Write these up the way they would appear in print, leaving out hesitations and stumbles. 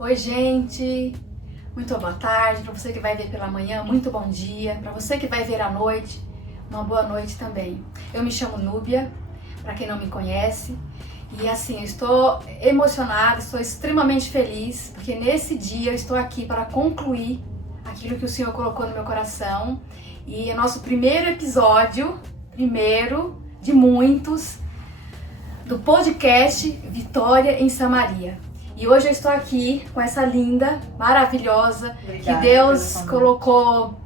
Oi, gente! Muito boa tarde. Para você que vai ver pela manhã, muito bom dia. Para você que vai ver à noite, uma boa noite também. Eu me chamo Núbia, para quem não me conhece. E assim, eu estou emocionada, estou extremamente feliz, porque nesse dia eu estou aqui para concluir aquilo que o Senhor colocou no meu coração. E é nosso primeiro episódio, primeiro de muitos, do podcast Vitória em Samaria. E hoje eu estou aqui com essa linda, maravilhosa, Obrigada, que Deus colocou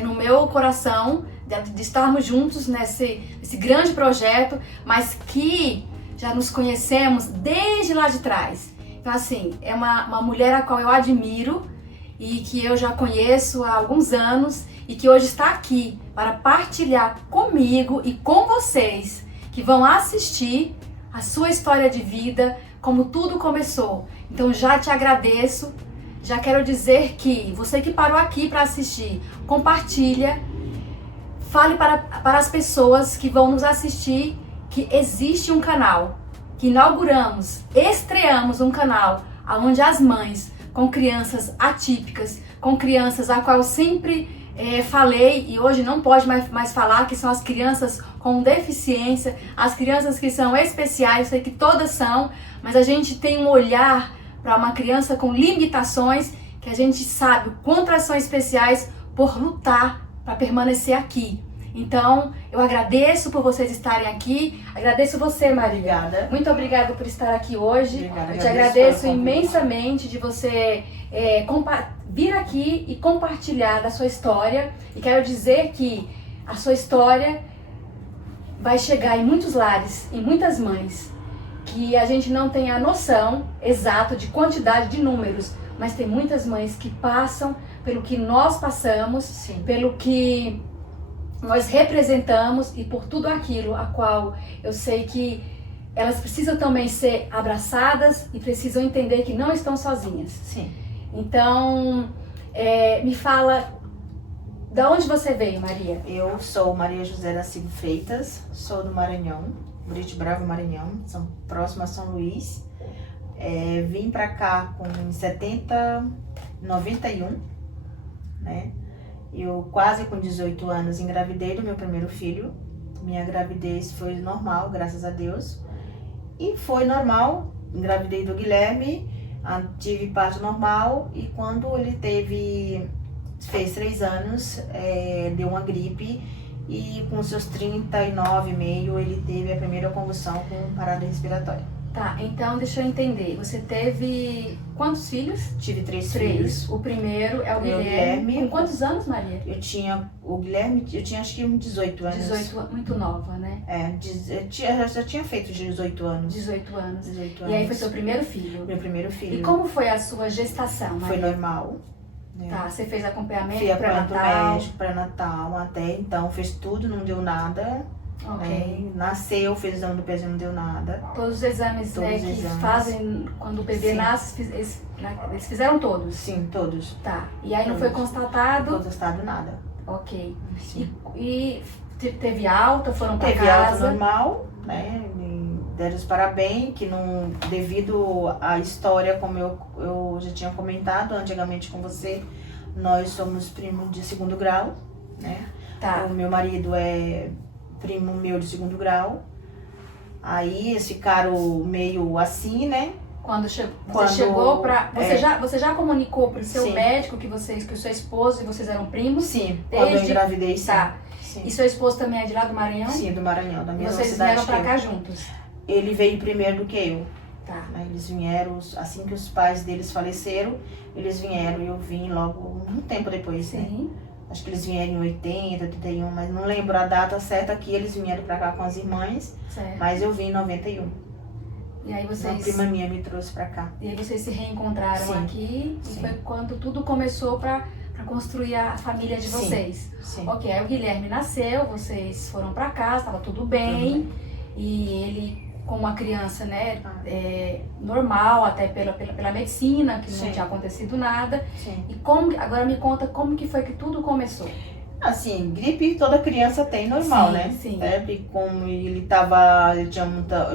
no meu coração, de estarmos juntos nesse grande projeto, mas que já nos conhecemos desde lá de trás. Então assim, é uma mulher a qual eu admiro e que eu já conheço há alguns anos e que hoje está aqui para partilhar comigo e com vocês que vão assistir a sua história de vida, como tudo começou. Então já te agradeço, já quero dizer que você que parou aqui para assistir, compartilha, fale para as pessoas que vão nos assistir que existe um canal, que inauguramos, estreamos um canal onde as mães com crianças atípicas, com crianças a qual eu sempre falei e hoje não pode mais falar, que são as crianças com deficiência, as crianças que são especiais, sei que todas são, mas a gente tem um olhar para uma criança com limitações que a gente sabe o quanto elas são especiais por lutar para permanecer aqui. Então, eu agradeço por vocês estarem aqui, agradeço você, Maria. Obrigada. Muito obrigada por estar aqui hoje. Obrigada, eu te agradeço imensamente de você vir aqui e compartilhar da sua história. E quero dizer que a sua história vai chegar em muitos lares, em muitas mães, que a gente não tem a noção exata de quantidade de números, mas tem muitas mães que passam pelo que nós passamos, Sim. pelo que nós representamos e por tudo aquilo a qual eu sei que elas precisam também ser abraçadas e precisam entender que não estão sozinhas. Sim. Então, me fala, da onde você veio, Maria? Eu sou Maria José da Silva Freitas, sou do Maranhão, Buriti Bravo, Maranhão, próximo a São Luís. Vim pra cá com 91, né? Eu quase com 18 anos engravidei do meu primeiro filho. Minha gravidez foi normal, graças a Deus. E foi normal, engravidei do Guilherme, tive parto normal e quando ele fez 3 anos, deu uma gripe e com seus 39,5 ele teve a primeira convulsão com parada respiratória. Tá, então deixa eu entender. Você teve quantos filhos? Tive 3 3. filhos. O primeiro é o Meu Guilherme. Guilherme. Com quantos anos, Maria? O Guilherme, eu tinha acho que 18 anos. 18, muito nova, né? Eu já tinha feito 18 anos. 18 anos. 18 E aí anos. foi seu primeiro filho. Meu primeiro filho. E como foi a sua gestação, Foi Maria? normal. Né? Tá, você fez acompanhamento Fui acompanhamento pré-natal? médico, pré-natal, até então fez tudo, não deu nada. Ok. Nasceu, fez exame do pezinho, não deu nada. Todos os exames, Todos né, os que exames. fazem quando o bebê Sim. nasce, eles fizeram todos? Sim, todos. Tá. E aí não foi Todos. constatado? Não foi constatado nada. Ok. Sim. E teve alta, foram pra Teve alta casa? normal, né? E deram os parabéns, que não, devido à história, como eu já tinha comentado antigamente com você, nós somos primos de 2º grau, né? Tá. O meu marido é primo meu de 2º grau. Aí eles ficaram meio assim, né? Você Chegou pra... Você já comunicou pro seu Sim. médico que o seu esposo e vocês eram primos? Sim, quando eu engravidei, sim. Tá. Sim. E seu esposo também é de lá do Maranhão? Sim, do Maranhão, da E mesma vocês cidade vieram que pra eu. cá juntos? Ele veio primeiro do que eu. Tá. Né? Eles vieram, assim que os pais deles faleceram, eles vieram e eu vim logo um tempo depois, né? Sim. Acho que eles vieram em 80, 81, mas não lembro a data certa que eles vieram pra cá com as irmãs, Certo. mas eu vim em 91. E aí Uma vocês... prima minha me trouxe pra cá. E aí vocês se reencontraram Sim. aqui e Sim. foi quando tudo começou pra construir a família de Sim. vocês. Sim. Ok, aí o Guilherme nasceu, vocês foram pra casa, estava tudo bem. E ele, como uma criança, né, normal, até pela medicina, que não Sim. tinha acontecido nada. Sim. E agora me conta como que foi que tudo começou. Assim, gripe toda criança tem normal, Sim, né? sim. Febre, como ele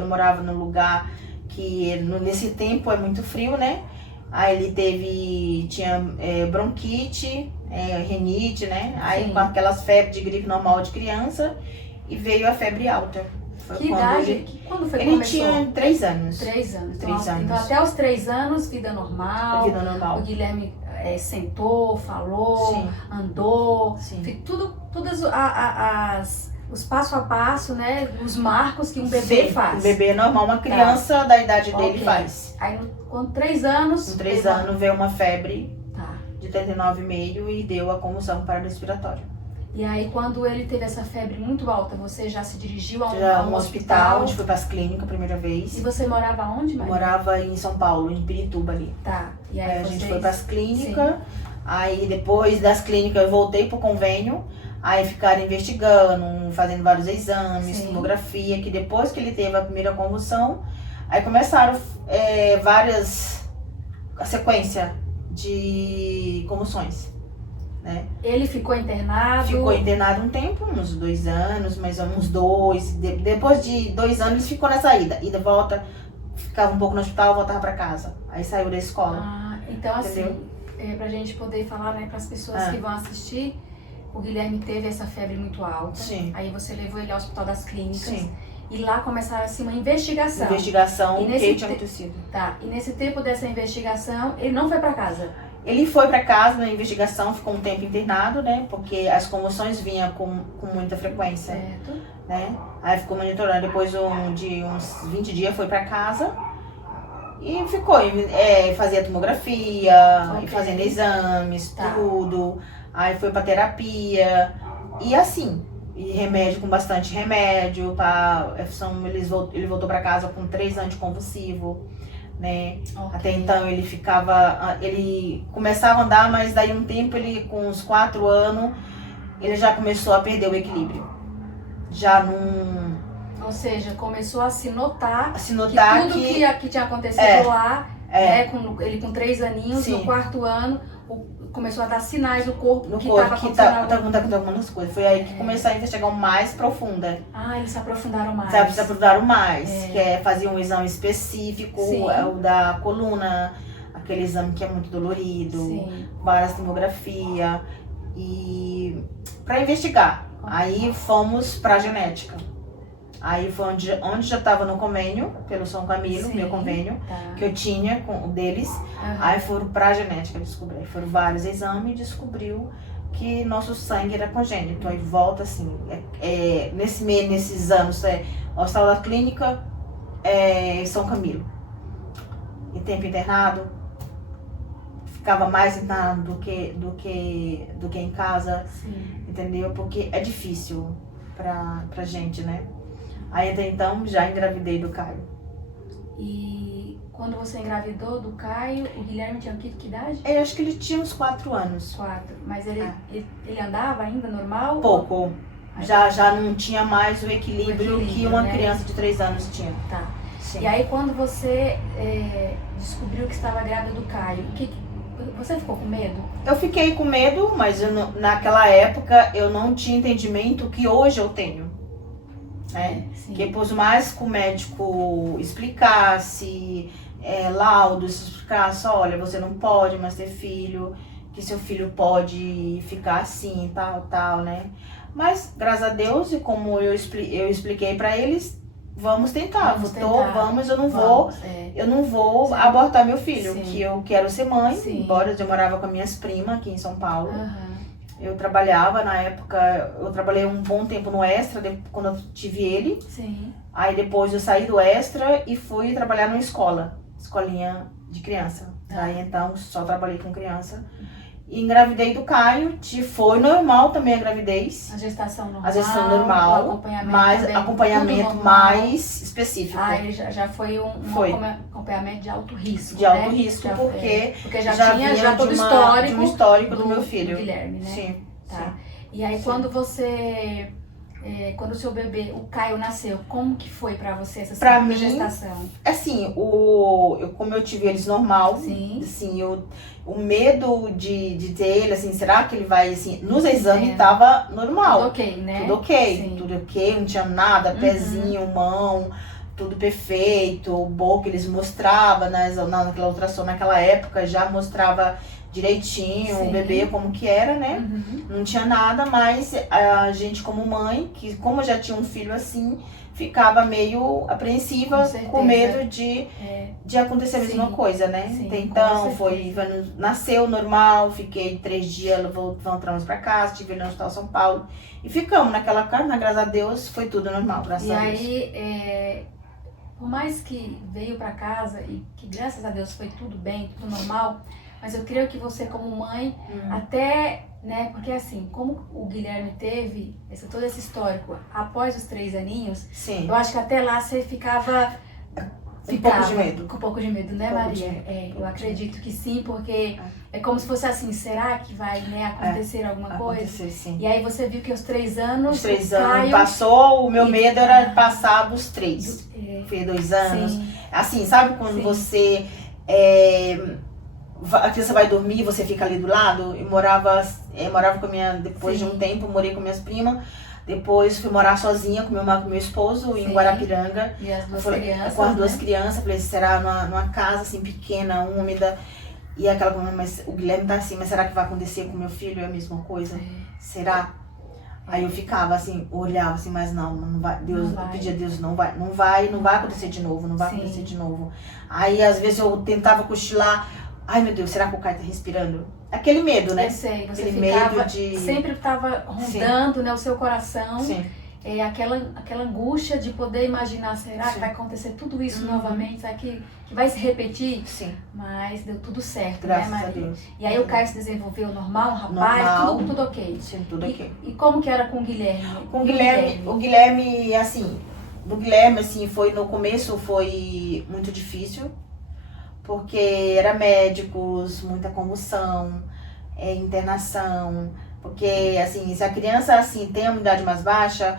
morava num lugar que nesse tempo é muito frio, né? Aí ele tinha bronquite, rinite, né? Aí Sim. com aquelas febres de gripe normal de criança e veio a febre alta. Foi Que quando idade? Quando foi que ele começou? tinha 3 anos. 3 anos. Então, 3 anos. então até os 3 anos, vida normal. Vida O normal. Guilherme sentou, falou, Sim. andou. Sim. Todas os passo a passo, né? Os marcos que um bebê Sim, faz. um bebê normal, uma criança da idade dele Ok. faz. Aí, com 3 anos... Com 3 veio- anos veio uma febre Tá. de 39,5 e deu a convulsão respiratória. E aí, quando ele teve essa febre muito alta, você já se dirigiu a Já um um hospital, a gente foi para as clínicas a primeira E vez. você morava onde, Eu Maria? morava em São Paulo, em Pirituba ali. Tá. E aí, Aí a gente vocês... foi para as clínicas, aí depois das clínicas eu voltei pro convênio, aí ficaram investigando, fazendo vários exames, Sim. tomografia, que depois que ele teve a primeira convulsão, aí começaram a sequência de convulsões, né? Ele ficou internado? Ficou internado um tempo, uns 2 anos, mais ou menos uns 2. Depois de 2 anos, ele ficou nessa ida e volta, ficava um pouco no hospital, voltava pra casa. Aí saiu da escola. Ah, então assim, Entendeu? pra gente poder falar, né, pras pessoas que vão assistir, o Guilherme teve essa febre muito alta. Sim. Aí você levou ele ao Hospital das Clínicas. Sim. E lá começaram assim uma investigação. Investigação, E o nesse que tinha acontecido. Tá, e nesse tempo dessa investigação, ele não foi pra casa. Ele foi pra casa na investigação, ficou um tempo internado, né? Porque as convulsões vinham com muita frequência, Certo. né? Aí ficou monitorando. Depois de uns 20 dias foi pra casa e ficou. Fazia tomografia, Ok. e fazendo exames, Tá. tudo. Aí foi pra terapia. E assim, e remédio com bastante remédio. Ele voltou pra casa com 3 anticonvulsivos, né? Ok. Até então ele começava a andar, mas daí um tempo, ele com uns 4 anos, ele já começou a perder o equilíbrio. Já não Ou seja, começou a se notar se notar que tudo que tinha acontecido É, lá, né, ele com 3 aninhos, Sim. no 4º ano, começou a dar sinais no corpo no que corpo estava que acontecendo. tá acontecendo algumas coisas. Foi aí que começou a investigação mais profunda. Ah, eles se aprofundaram mais. Sabe, se aprofundaram mais. É. Que é fazer um exame específico, Sim. o da coluna, aquele exame que é muito dolorido, Sim. várias tomografia e para investigar. Aí fomos pra genética. Aí foi onde já estava no convênio, pelo São Camilo, Sim. meu convênio, Tá. que eu tinha com o deles. Aham. Aí foram pra genética descobrir. Foram vários exames e descobriu que nosso sangue era congênito. Aí volta assim, nesses anos, Hospital da Clínica, São Camilo. Em tempo internado, ficava mais internado do que em casa, Sim. entendeu? Porque é difícil pra gente, né? Aí até então já engravidei do Caio. E quando você engravidou do Caio, o Guilherme tinha que idade? Eu acho que ele tinha uns 4 anos. 4. Mas ele É. andava ainda normal? Pouco. Já não tinha mais o equilíbrio que uma né? criança de 3 anos tinha. Tá. Sim. E aí quando você descobriu que estava grávida do Caio, você ficou com medo? Eu fiquei com medo, mas naquela época eu não tinha entendimento que hoje eu tenho. Né? Sim. Que por mais que o médico explicasse, laudos, explicasse, olha, você não pode mais ter filho, que seu filho pode ficar assim, tal, né? Mas, graças a Deus, e como eu expliquei pra eles, vamos tentar. Eu não vou Sim. abortar meu filho, Sim. que eu quero ser mãe, Sim. embora eu morava com minhas primas aqui em São Paulo. Aham. Eu trabalhava, na época, eu trabalhei um bom tempo no Extra, quando eu tive ele. Sim. Aí depois eu saí do Extra e fui trabalhar numa escolinha de criança. Tá. Aí então só trabalhei com criança. E engravidei do Caio, foi normal também a gravidez. A gestação normal. A gestação normal, o acompanhamento mas também, acompanhamento tudo normal. mais específico. Ah, ele já foi um Foi. acompanhamento de alto risco. De alto né? risco, Já- porque já tinha vinha todo o de histórico, um histórico do meu filho. do Guilherme, né? Sim, Tá. sim. E aí Sim. quando você. Quando o seu bebê, o Caio, nasceu, como que foi pra você essa Pra segunda mim, gestação? Assim, como eu tive eles normal, Sim. assim, o medo de ter ele, assim, será que ele vai, assim, nos exames Entendo. tava normal. Tudo ok, né? Tudo ok, Sim. tudo ok, não tinha nada, Uhum. pezinho, mão, tudo perfeito, o bom que eles mostravam naquela ultrassom, naquela época já mostrava direitinho Sim. o bebê como que era, né? Uhum. Não tinha nada, mas a gente como mãe, que como já tinha um filho assim, ficava meio apreensiva, Com certeza. com medo de acontecer a mesma Sim. coisa, né? Sim, Então, com nasceu normal, fiquei 3 dias, voltamos pra casa, estive no Hospital São Paulo e ficamos naquela casa, mas graças a Deus foi tudo normal, graças E a Deus. aí, por mais que veio pra casa e que graças a Deus foi tudo bem, tudo normal, mas eu creio que você como mãe, até, né, porque assim, como o Guilherme teve todo esse histórico após os 3 aninhos, Sim. eu acho que até lá você ficava Um pouco de medo. Com um pouco de medo, né, Maria? Eu acredito que sim, porque é como se fosse assim, será que vai, né, acontecer alguma coisa? Acontecer, sim. E aí você viu que aos 3 anos, Os 3 o anos Caio- passou, o meu medo era passar dos 3. É, Foi 2 anos. sim, Assim, sabe quando Sim. você a criança vai dormir, você fica ali do lado? Eu morava com a minha, depois Sim. de um tempo, morei com minhas primas. Depois fui morar sozinha com meu esposo em Sim. Guarapiranga. e as duas Falei, crianças, com as 2 né? crianças, falei, será numa casa assim pequena, úmida. E aquela coisa, mas o Guilherme tá assim, mas será que vai acontecer com meu filho? É a mesma coisa? Será? Aí eu ficava assim, olhava assim, mas não vai, Deus, Não vai. eu pedia a Deus, não vai acontecer de novo, não vai Sim. acontecer de novo. Aí às vezes eu tentava cochilar, ai meu Deus, será que o Caio tá respirando? Aquele medo, né? Eu sei, você Aquele ficava, medo de... sempre estava rondando, né, o seu coração, Sim, aquela angústia de poder imaginar, será Sim. que vai acontecer tudo isso Uhum. novamente, será que vai se repetir? sim, Mas deu tudo certo, graças né, a Maria? Deus. E aí o Caio se desenvolveu normal, rapaz, Normal. tudo ok. Sim, tudo aqui. E como que era com o Guilherme? Com o E Guilherme, assim, no começo foi muito difícil, porque era médicos, muita convulsão, internação, porque assim, se a criança assim tem a imunidade mais baixa,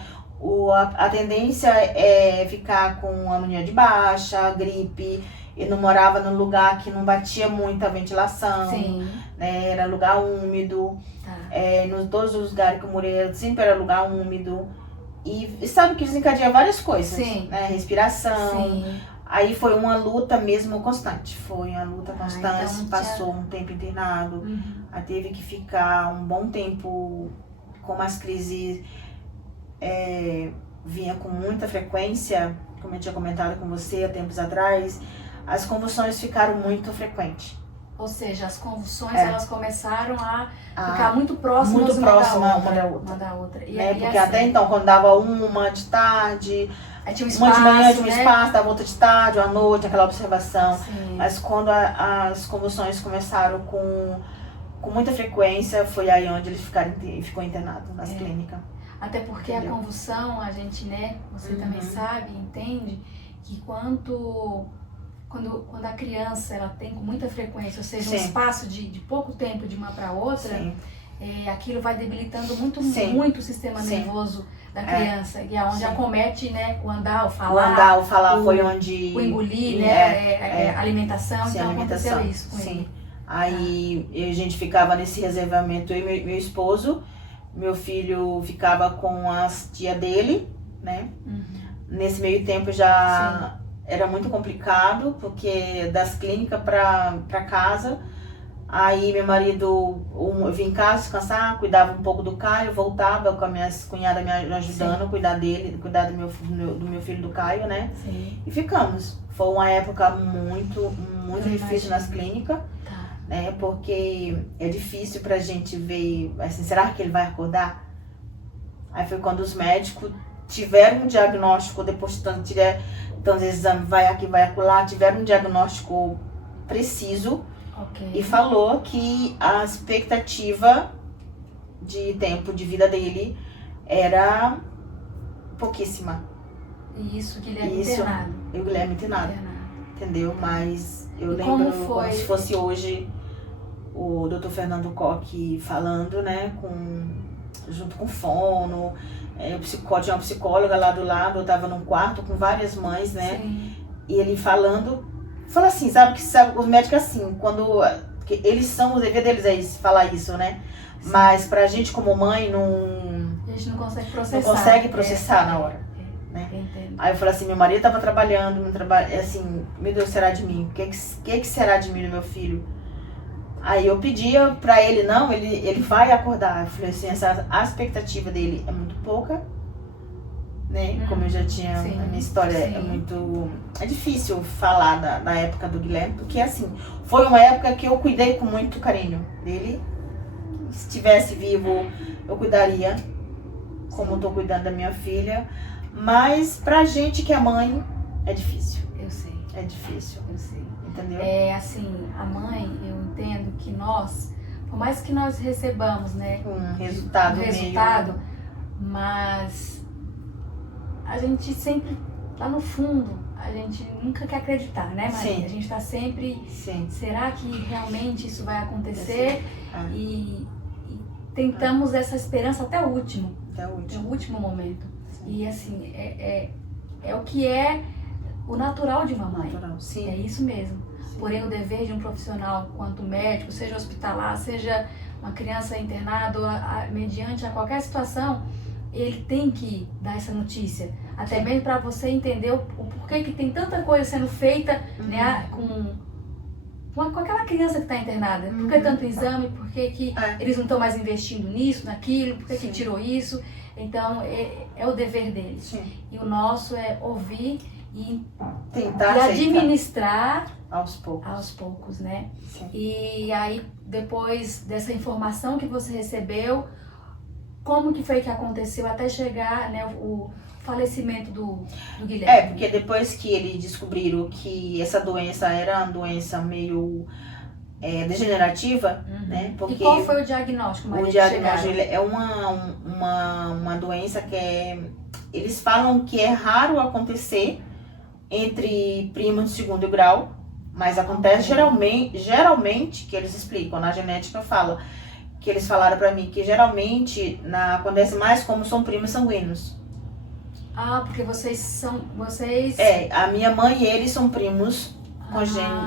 a tendência é ficar com a imunidade de baixa, gripe. Eu não morava num lugar que não batia muita ventilação, Sim, né? Era lugar úmido. tá. Nos todos os lugares que eu morei, sempre era lugar úmido. E sabe que desencadeia várias coisas, Sim. né? Respiração. Sim, Aí foi uma luta mesmo constante. Foi uma luta constante, então passou um tempo internado. uhum. Aí teve que ficar um bom tempo com umas crises, vinha com muita frequência, como eu tinha comentado com você há tempos atrás, as convulsões ficaram muito frequentes. Ou seja, as convulsões, É. elas começaram a ficar muito próximas muito uma próxima da uma da outra. Uma da outra. E, Né? e Porque assim, até então, quando dava uma de tarde, aí tinha um uma de manhã de um né? espaço, dava outra de tarde, ou à noite, aquela observação. Sim. Mas quando as convulsões começaram com muita frequência, foi aí onde ele ficou internado nas clínicas. Até porque Entendeu? a convulsão, a gente, né, você Uhum. também sabe, entende, que quando a criança ela tem com muita frequência, ou seja, um Sim. espaço de pouco tempo de uma para outra, Sim. aquilo vai debilitando muito, Sim. muito o sistema Sim. nervoso da criança, e é onde Sim. acomete, né, o andar, o O falar, andar, o falar o- foi onde... o engolir, né, a alimentação, Sim, então alimentação. aconteceu isso com Sim. ele. Aí a gente ficava nesse reservamento, eu e meu esposo, meu filho ficava com as tia dele, né? Uhum. Nesse meio tempo já era muito complicado, porque das clínicas pra casa, aí meu marido, eu vim em casa descansar, cuidava um pouco do Caio, voltava com as minhas cunhadas me ajudando a cuidar dele, cuidar do meu filho do Caio, né? Sim, E ficamos. Foi uma época muito Eu difícil imagino. nas clínicas, tá. né? Porque é difícil pra gente ver, assim, será que ele vai acordar? Aí foi quando os médicos tiveram um diagnóstico, depois de tantos exames, vai aqui, vai acolá, tiveram um diagnóstico preciso Ok. e falou que a expectativa de tempo de vida dele era pouquíssima. E isso, Guilherme Isso. internado. E o Guilherme internado. Internado. Entendeu? Mas eu E lembro como como foi? se fosse hoje o Dr. Fernando Koch falando, né, junto com o fono, tinha uma psicóloga lá do lado, eu tava num quarto com várias mães, né, Sim. e ele falando assim, sabe os médicos assim, que eles são, o dever deles é isso, falar isso, né, mas pra gente como mãe A gente não consegue processar. na hora. né? Entendo. Aí eu falei assim, meu marido estava trabalhando, assim, meu Deus, será de mim? O que será de mim do meu filho? Aí eu pedia pra ele, não, ele vai acordar. Eu falei assim, a expectativa dele é muito pouca, né? Como eu já tinha, Sim, a minha história é sim. muito... É difícil falar da época do Guilherme, porque assim, foi uma época que eu cuidei com muito carinho dele. Se estivesse vivo, eu cuidaria, como eu tô cuidando da minha filha. Mas pra gente que é mãe, é difícil. Eu sei, É difícil, eu sei. entendeu? É assim, a mãe, eu entendo que nós, por mais que nós recebamos, né, Um resultado mas a gente sempre, lá no fundo, a gente nunca quer acreditar, né, Maria? Sim. A gente tá sempre, Sim. será que realmente isso vai acontecer? É. E tentamos essa esperança até o último. Até o É o último. último momento. Sim. E assim, é o que é o natural de uma mãe. Natural. Sim. É isso mesmo. Sim. Porém, o dever de um profissional, quanto médico, seja hospitalar, seja uma criança internada, mediante a qualquer situação, ele tem que dar essa notícia. Até Sim. mesmo para você entender o porquê que tem tanta coisa sendo feita, né, com aquela criança que está internada. Por que tanto exame? Por que eles não estão mais investindo nisso, naquilo? Por que tirou isso? Então, é o dever deles. Sim. E o nosso é ouvir e Tentar e aceitar administrar aos poucos. aos poucos, né? Sim. E aí, depois dessa informação que você recebeu, como que foi que aconteceu até chegar, né, o falecimento do Guilherme? Porque depois que eles descobriram que essa doença era uma doença meio degenerativa, né? Porque E qual foi o diagnóstico, Maria? o diagnóstico é uma doença que eles falam que é raro acontecer entre primos de segundo grau, mas acontece geralmente, que eles explicam, na genética fala, que eles falaram pra mim que geralmente acontece mais como são primos sanguíneos. Ah, porque vocês... A minha mãe e eles são primos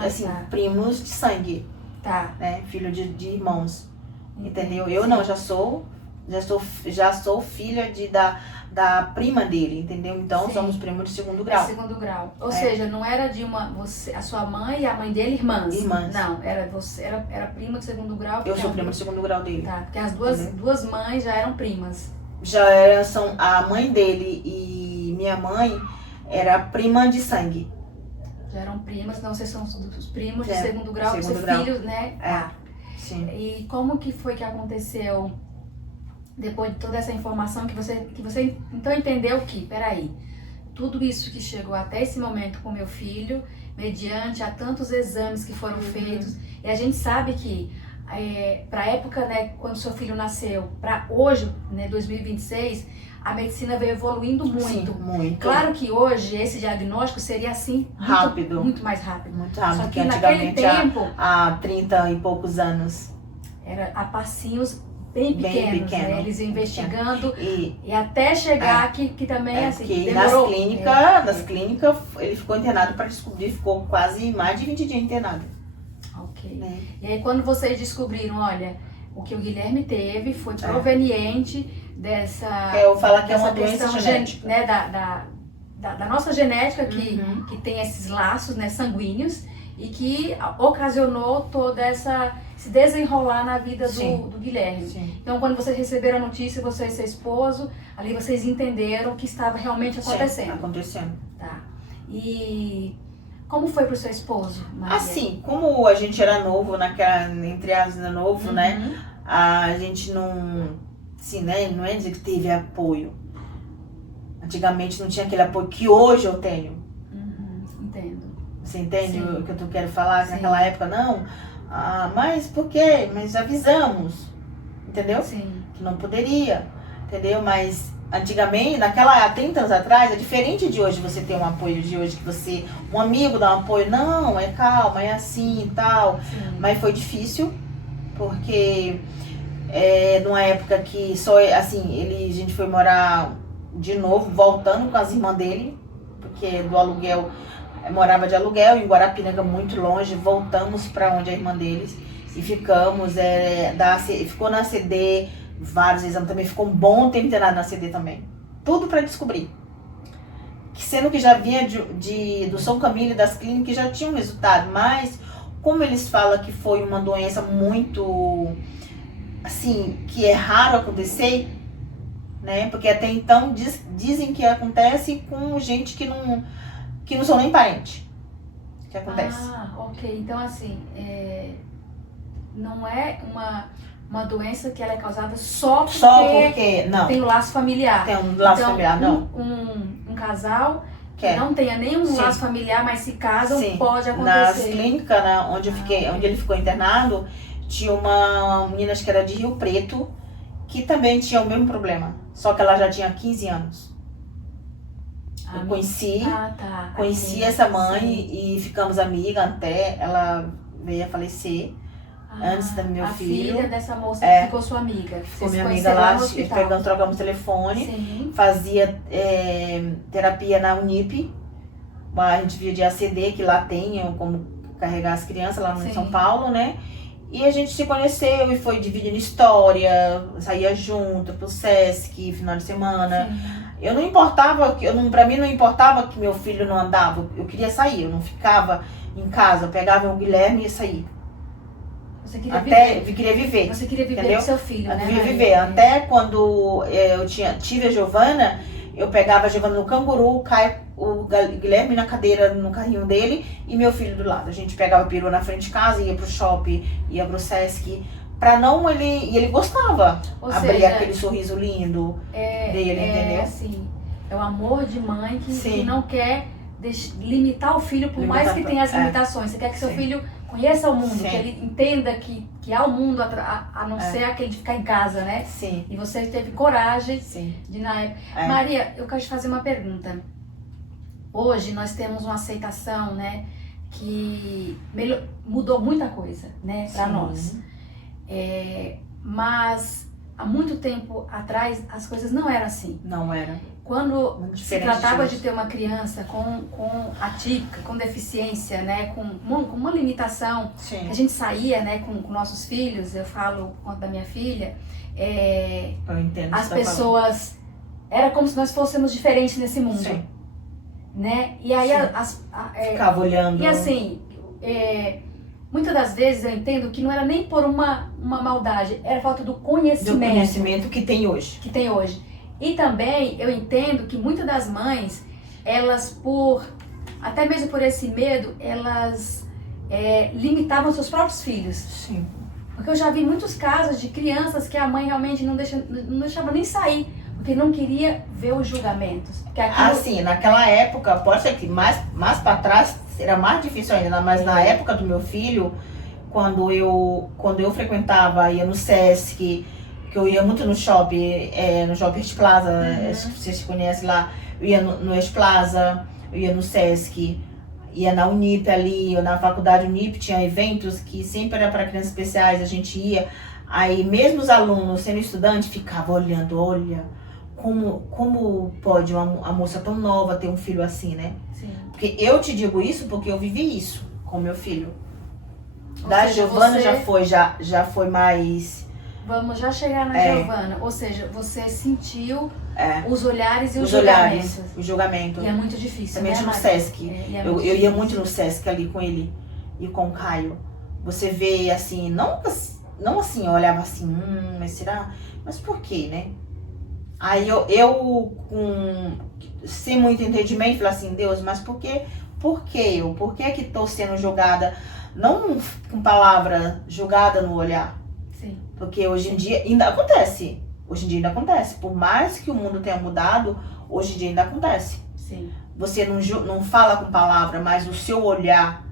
assim, tá. primos de sangue, Tá. né? Filho de irmãos. Entendeu? Sim. Eu não, já sou filha da prima dele, entendeu? Então Sim. somos primos de segundo grau. Segundo grau. Ou seja, não era de a sua mãe e a mãe dele irmãs. Irmãs. Não, era prima de segundo grau. Eu sou prima de segundo grau dele. Tá, porque as duas mães já eram primas. A mãe dele e minha mãe era prima de sangue. Já eram primas, não, vocês são os primos de É, segundo grau, segundo vocês grau. filhos, né? Sim. E como que foi que aconteceu, depois de toda essa informação, que você então entendeu que, peraí, tudo isso que chegou até esse momento com meu filho, mediante a tantos exames que foram feitos, e a gente sabe que para a época, né, quando seu filho nasceu, para hoje, né, 2026, a medicina veio evoluindo muito. Sim, muito. Claro que hoje esse diagnóstico seria assim rápido. Muito mais rápido. Muito rápido. Só que antigamente, naquele tempo há 30 e poucos anos. era a passinhos bem pequenos, né? Eles iam investigando e até chegar que também assim, que demorou. nas clínicas ele ficou internado para descobrir, ficou quase mais de 20 dias internado. Ok. Né? E aí quando vocês descobriram, olha, o que o Guilherme teve foi proveniente dessa... Eu falo que é dessa uma doença questão genética. né, da nossa genética que tem esses laços, né, sanguíneos e que ocasionou toda esse desenrolar na vida do Guilherme. Sim. Então, quando vocês receberam a notícia, você e seu esposo, ali vocês entenderam o que estava realmente acontecendo. Sim, acontecendo. Tá. E como foi pro seu esposo, Maria? Assim, como a gente era novo, entre aspas, novo, né? A gente não, assim, né? Não é dizer que teve apoio. Antigamente não tinha aquele apoio que hoje eu tenho. Entendo. Você entende Sim. o que eu quero falar? Sim. Naquela época, não. Mas por quê? Mas avisamos. Entendeu? Sim. Que não poderia. Entendeu? Mas antigamente, há 30 anos atrás, é diferente de hoje você ter um apoio de hoje, que um amigo dá um apoio. Não, calma, é assim e tal. Sim. Mas foi difícil, porque numa época que só, assim, a gente foi morar de novo, voltando com as irmãs dele, porque do aluguel, morava de aluguel em Guarapiranga, muito longe, voltamos para onde é a irmã deles e ficamos, ficou na CD vários exames também, ficou um bom tempo internado na CD também, tudo para descobrir. sendo que já vinha do São Camilo e das clínicas, já tinha um resultado, mas como eles falam que foi uma doença muito, assim, que é raro acontecer, né? Porque até então dizem que acontece com gente que não são nem parente, que acontece. Ah, ok. Então, assim, não é uma doença que ela é causada só porque não. tem o laço familiar. Tem um laço então, familiar, não. Um casal que não tenha nenhum laço familiar, mas se casam, pode acontecer. Nas clínicas, né, onde ele ficou internado, tinha uma menina, acho que era de Rio Preto, que também tinha o mesmo problema. Só que ela já tinha 15 anos. Eu conheci essa mãe e ficamos amigas até ela veio a falecer. Antes do meu filho. A filha dessa moça que ficou sua amiga. Ficou minha amiga lá, trocamos telefone. Sim. Fazia terapia na Unip. A gente via de ACD, que lá tem como carregar as crianças lá no São Paulo, né? E a gente se conheceu e foi dividindo história, saía junto pro Sesc, final de semana. Sim. Eu não importava, pra mim não importava que meu filho não andava, eu queria sair, eu não ficava em casa, eu pegava o Guilherme e ia sair. Você queria viver. Queria viver. Você queria viver entendeu? com seu filho, né? Eu queria viver. Até quando eu tive a Giovana, eu pegava a Giovana no canguru, cai o Guilherme na cadeira, no carrinho dele, e meu filho do lado. A gente pegava o peru na frente de casa, ia pro shopping, ia pro Sesc, pra não ele... E ele gostava. Abrir aquele sorriso lindo dele, entendeu? Assim, é o amor de mãe que não quer limitar o filho, por mais que tenha as limitações. Você quer que seu filho conheça o mundo, que ele entenda que há um mundo a não ser aquele de ficar em casa, né? Sim. E você teve coragem de na época. Maria, eu quero te fazer uma pergunta. Hoje nós temos uma aceitação, né, que mudou muita coisa, né, para nós. Mas há muito tempo atrás as coisas não eram assim. Não era. Quando se tratava de ter uma criança com atípica, com deficiência, né, com uma limitação, que a gente saía, né, com nossos filhos, eu falo por conta da minha filha, eu entendo as pessoas, era como se nós fôssemos diferentes nesse mundo, né? E aí ficava olhando. E assim, muitas das vezes eu entendo que não era nem por uma maldade, era falta do conhecimento. Do conhecimento que tem hoje. E também eu entendo que muitas das mães, elas até mesmo por esse medo, elas limitavam seus próprios filhos. Sim. Porque eu já vi muitos casos de crianças que a mãe realmente não deixava nem sair, porque não queria ver os julgamentos. Assim, naquela época, pode ser que mais para trás era mais difícil ainda, mas na época do meu filho, quando eu frequentava, ia no Sesc, que eu ia muito no shopping West Plaza, acho que vocês conhecem lá, eu ia no West Plaza, eu ia no Sesc, ia na Unip ali, ou na faculdade Unip, tinha eventos que sempre era para crianças especiais, a gente ia, aí mesmo os alunos, sendo estudante, ficavam olhando, olha, como pode uma moça tão nova ter um filho assim, né? Sim. Porque eu te digo isso porque eu vivi isso com meu filho. Da Giovana já foi mais... Vamos já chegar na Giovana, ou seja, você sentiu os olhares e os julgamentos. O julgamento. E é muito difícil, também né, no Sesc. Eu ia muito no Sesc ali com ele e com o Caio. Você vê assim, não assim, eu olhava assim, mas será? Mas por quê, né? Aí eu sem muito entendimento, falei assim, Deus, mas por quê? Por que eu? Por que que tô sendo julgada? Não com palavra, julgada no olhar. Sim. Porque hoje em dia ainda acontece. Hoje em dia ainda acontece. Por mais que o mundo tenha mudado, hoje em dia ainda acontece. Sim. Você não fala com palavra, mas o seu olhar...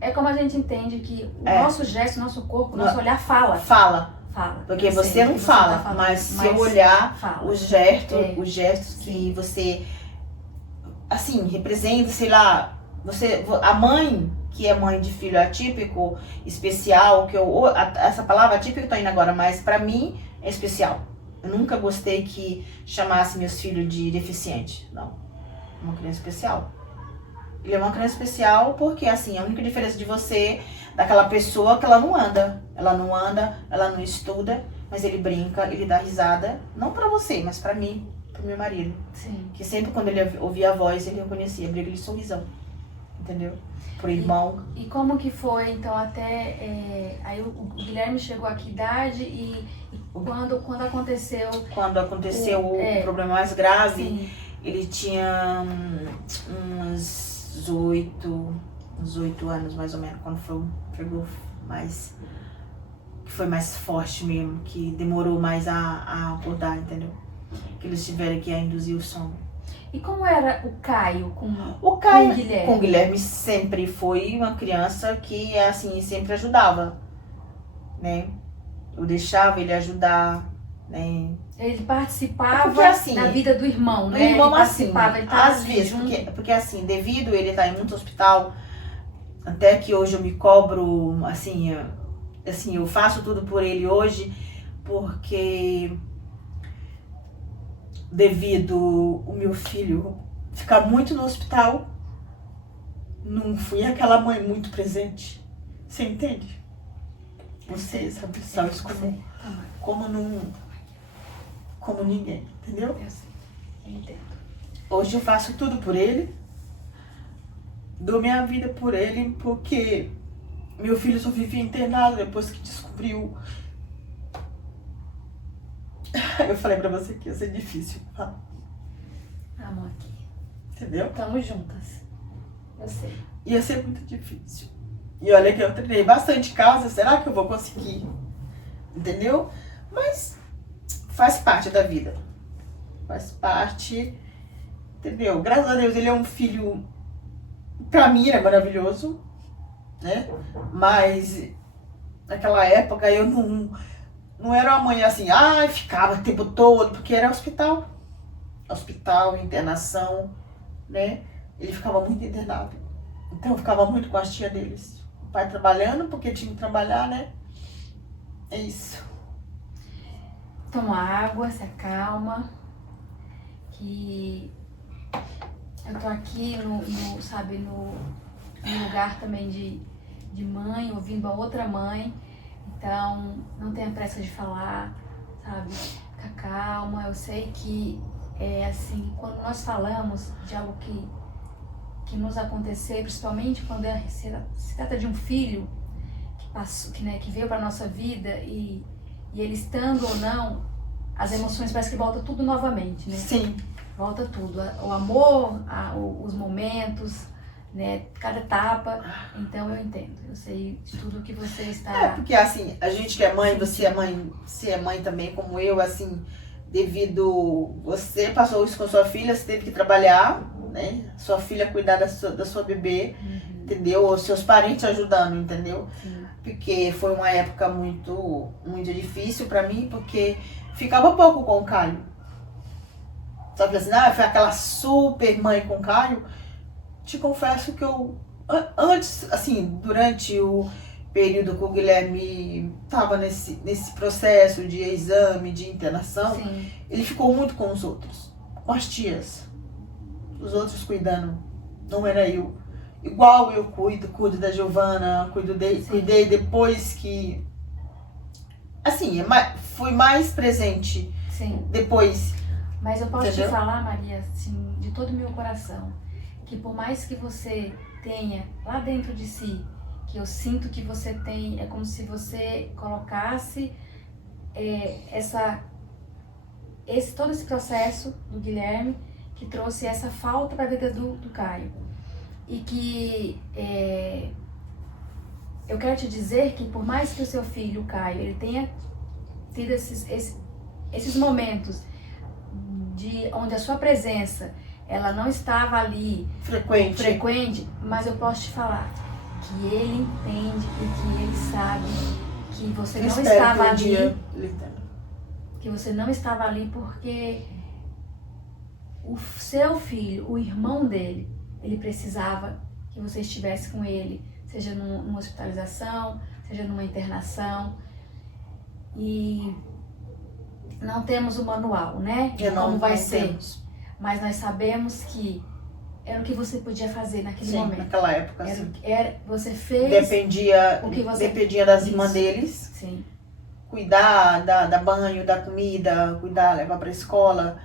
É como a gente entende que o nosso gesto, o nosso corpo, o nosso olhar fala. Fala. Porque você não fala, mas seu olhar, os gestos que você, assim, representa, sei lá, a mãe, que é mãe de filho atípico, especial, essa palavra atípico tá indo agora, mas pra mim é especial. Eu nunca gostei que chamasse meus filhos de deficiente, não. É uma criança especial. Ele é uma criança especial porque, assim, a única diferença de você, daquela pessoa, que ela não anda, ela não estuda, mas ele brinca, ele dá risada, não pra você, mas pra mim, pro meu marido. Sim. Que sempre quando ele ouvia a voz, ele reconhecia, abria aquele sorrisão. Entendeu? Pro irmão. E como que foi, então, até... aí o Guilherme chegou a que idade e quando aconteceu... Quando aconteceu o problema mais grave, sim. ele tinha uns 8 anos, mais ou menos, quando foi mais forte mesmo, que demorou mais a acordar, entendeu? Que eles tiveram que induzir o sono. E como era o Caio com O Caio, o Guilherme? Com o Guilherme sempre foi uma criança que, assim, sempre ajudava, né? Eu deixava ele ajudar, né? Ele participava porque, assim, da vida do irmão, né? Do irmão, ele participava, assim, ele tava às vezes, junto. porque assim, devido ele estar em muito hospital, até que hoje eu me cobro, assim, eu faço tudo por ele hoje, porque devido o meu filho ficar muito no hospital, não fui aquela mãe muito presente. Você entende? Você sabe isso como ninguém, entendeu? Eu sei, eu entendo. Hoje eu faço tudo por ele, dou minha vida por ele, porque meu filho só vivia internado depois que descobriu. Eu falei pra você que ia ser difícil, tá? Amor, aqui. Entendeu? Tamo juntas. Eu sei. Ia ser muito difícil. E olha que eu treinei bastante casa, será que eu vou conseguir? Entendeu? Mas faz parte da vida. Faz parte, entendeu? Graças a Deus ele é um filho, pra mim é maravilhoso, né? Mas naquela época eu não era uma mãe assim, ficava o tempo todo, porque era hospital, internação, né? Ele ficava muito internado. Então eu ficava muito com as tias deles. O pai trabalhando, porque tinha que trabalhar, né? É isso. Toma água, se acalma. Que eu tô aqui no lugar também de mãe, ouvindo a outra mãe. Então, não tenha pressa de falar, sabe? Fica calma. Eu sei que é assim, quando nós falamos de algo que nos aconteceu, principalmente quando se trata de um filho que passou, que veio para nossa vida e ele estando ou não, as emoções parece que volta tudo novamente, né? Sim. Volta tudo, o amor, os momentos, né? Cada etapa. Então eu entendo, eu sei de tudo que você está... Porque assim, a gente que é mãe, você é mãe também como eu, assim, devido você passou isso com sua filha, você teve que trabalhar, né? Sua filha cuidar da sua bebê, entendeu? Ou seus parentes ajudando, entendeu? Sim. Porque foi uma época muito, muito difícil pra mim, porque ficava pouco com o Caio. Sabe assim, foi aquela super mãe com o Caio. Te confesso que eu, antes, assim, durante o período que o Guilherme estava nesse processo de exame, de internação, Sim. ele ficou muito com os outros, com as tias. Os outros cuidando, não era eu. Igual eu cuido da Giovana, cuidei depois que... Assim, fui mais presente. Sim. Depois. Mas eu posso Entendeu? te falar, Maria, assim, de todo o meu coração, que por mais que você tenha lá dentro de si, que eu sinto que você tem, é como se você colocasse todo esse processo do Guilherme, que trouxe essa falta para a vida do Caio. E que eu quero te dizer que por mais que o seu filho, o Caio, ele tenha tido esses momentos onde a sua presença ela não estava ali frequente, mas eu posso te falar que ele entende e que ele sabe que você não estava ali, que você não estava ali porque o seu filho, o irmão dele, ele precisava que você estivesse com ele, seja numa hospitalização, seja numa internação. E não temos o manual, né? De como vai ser. Temos. Mas nós sabemos que era o que você podia fazer naquele Sim, momento. naquela época, Você fez dependia das irmãs deles. Sim. Cuidar, dar banho, dar comida, levar pra escola.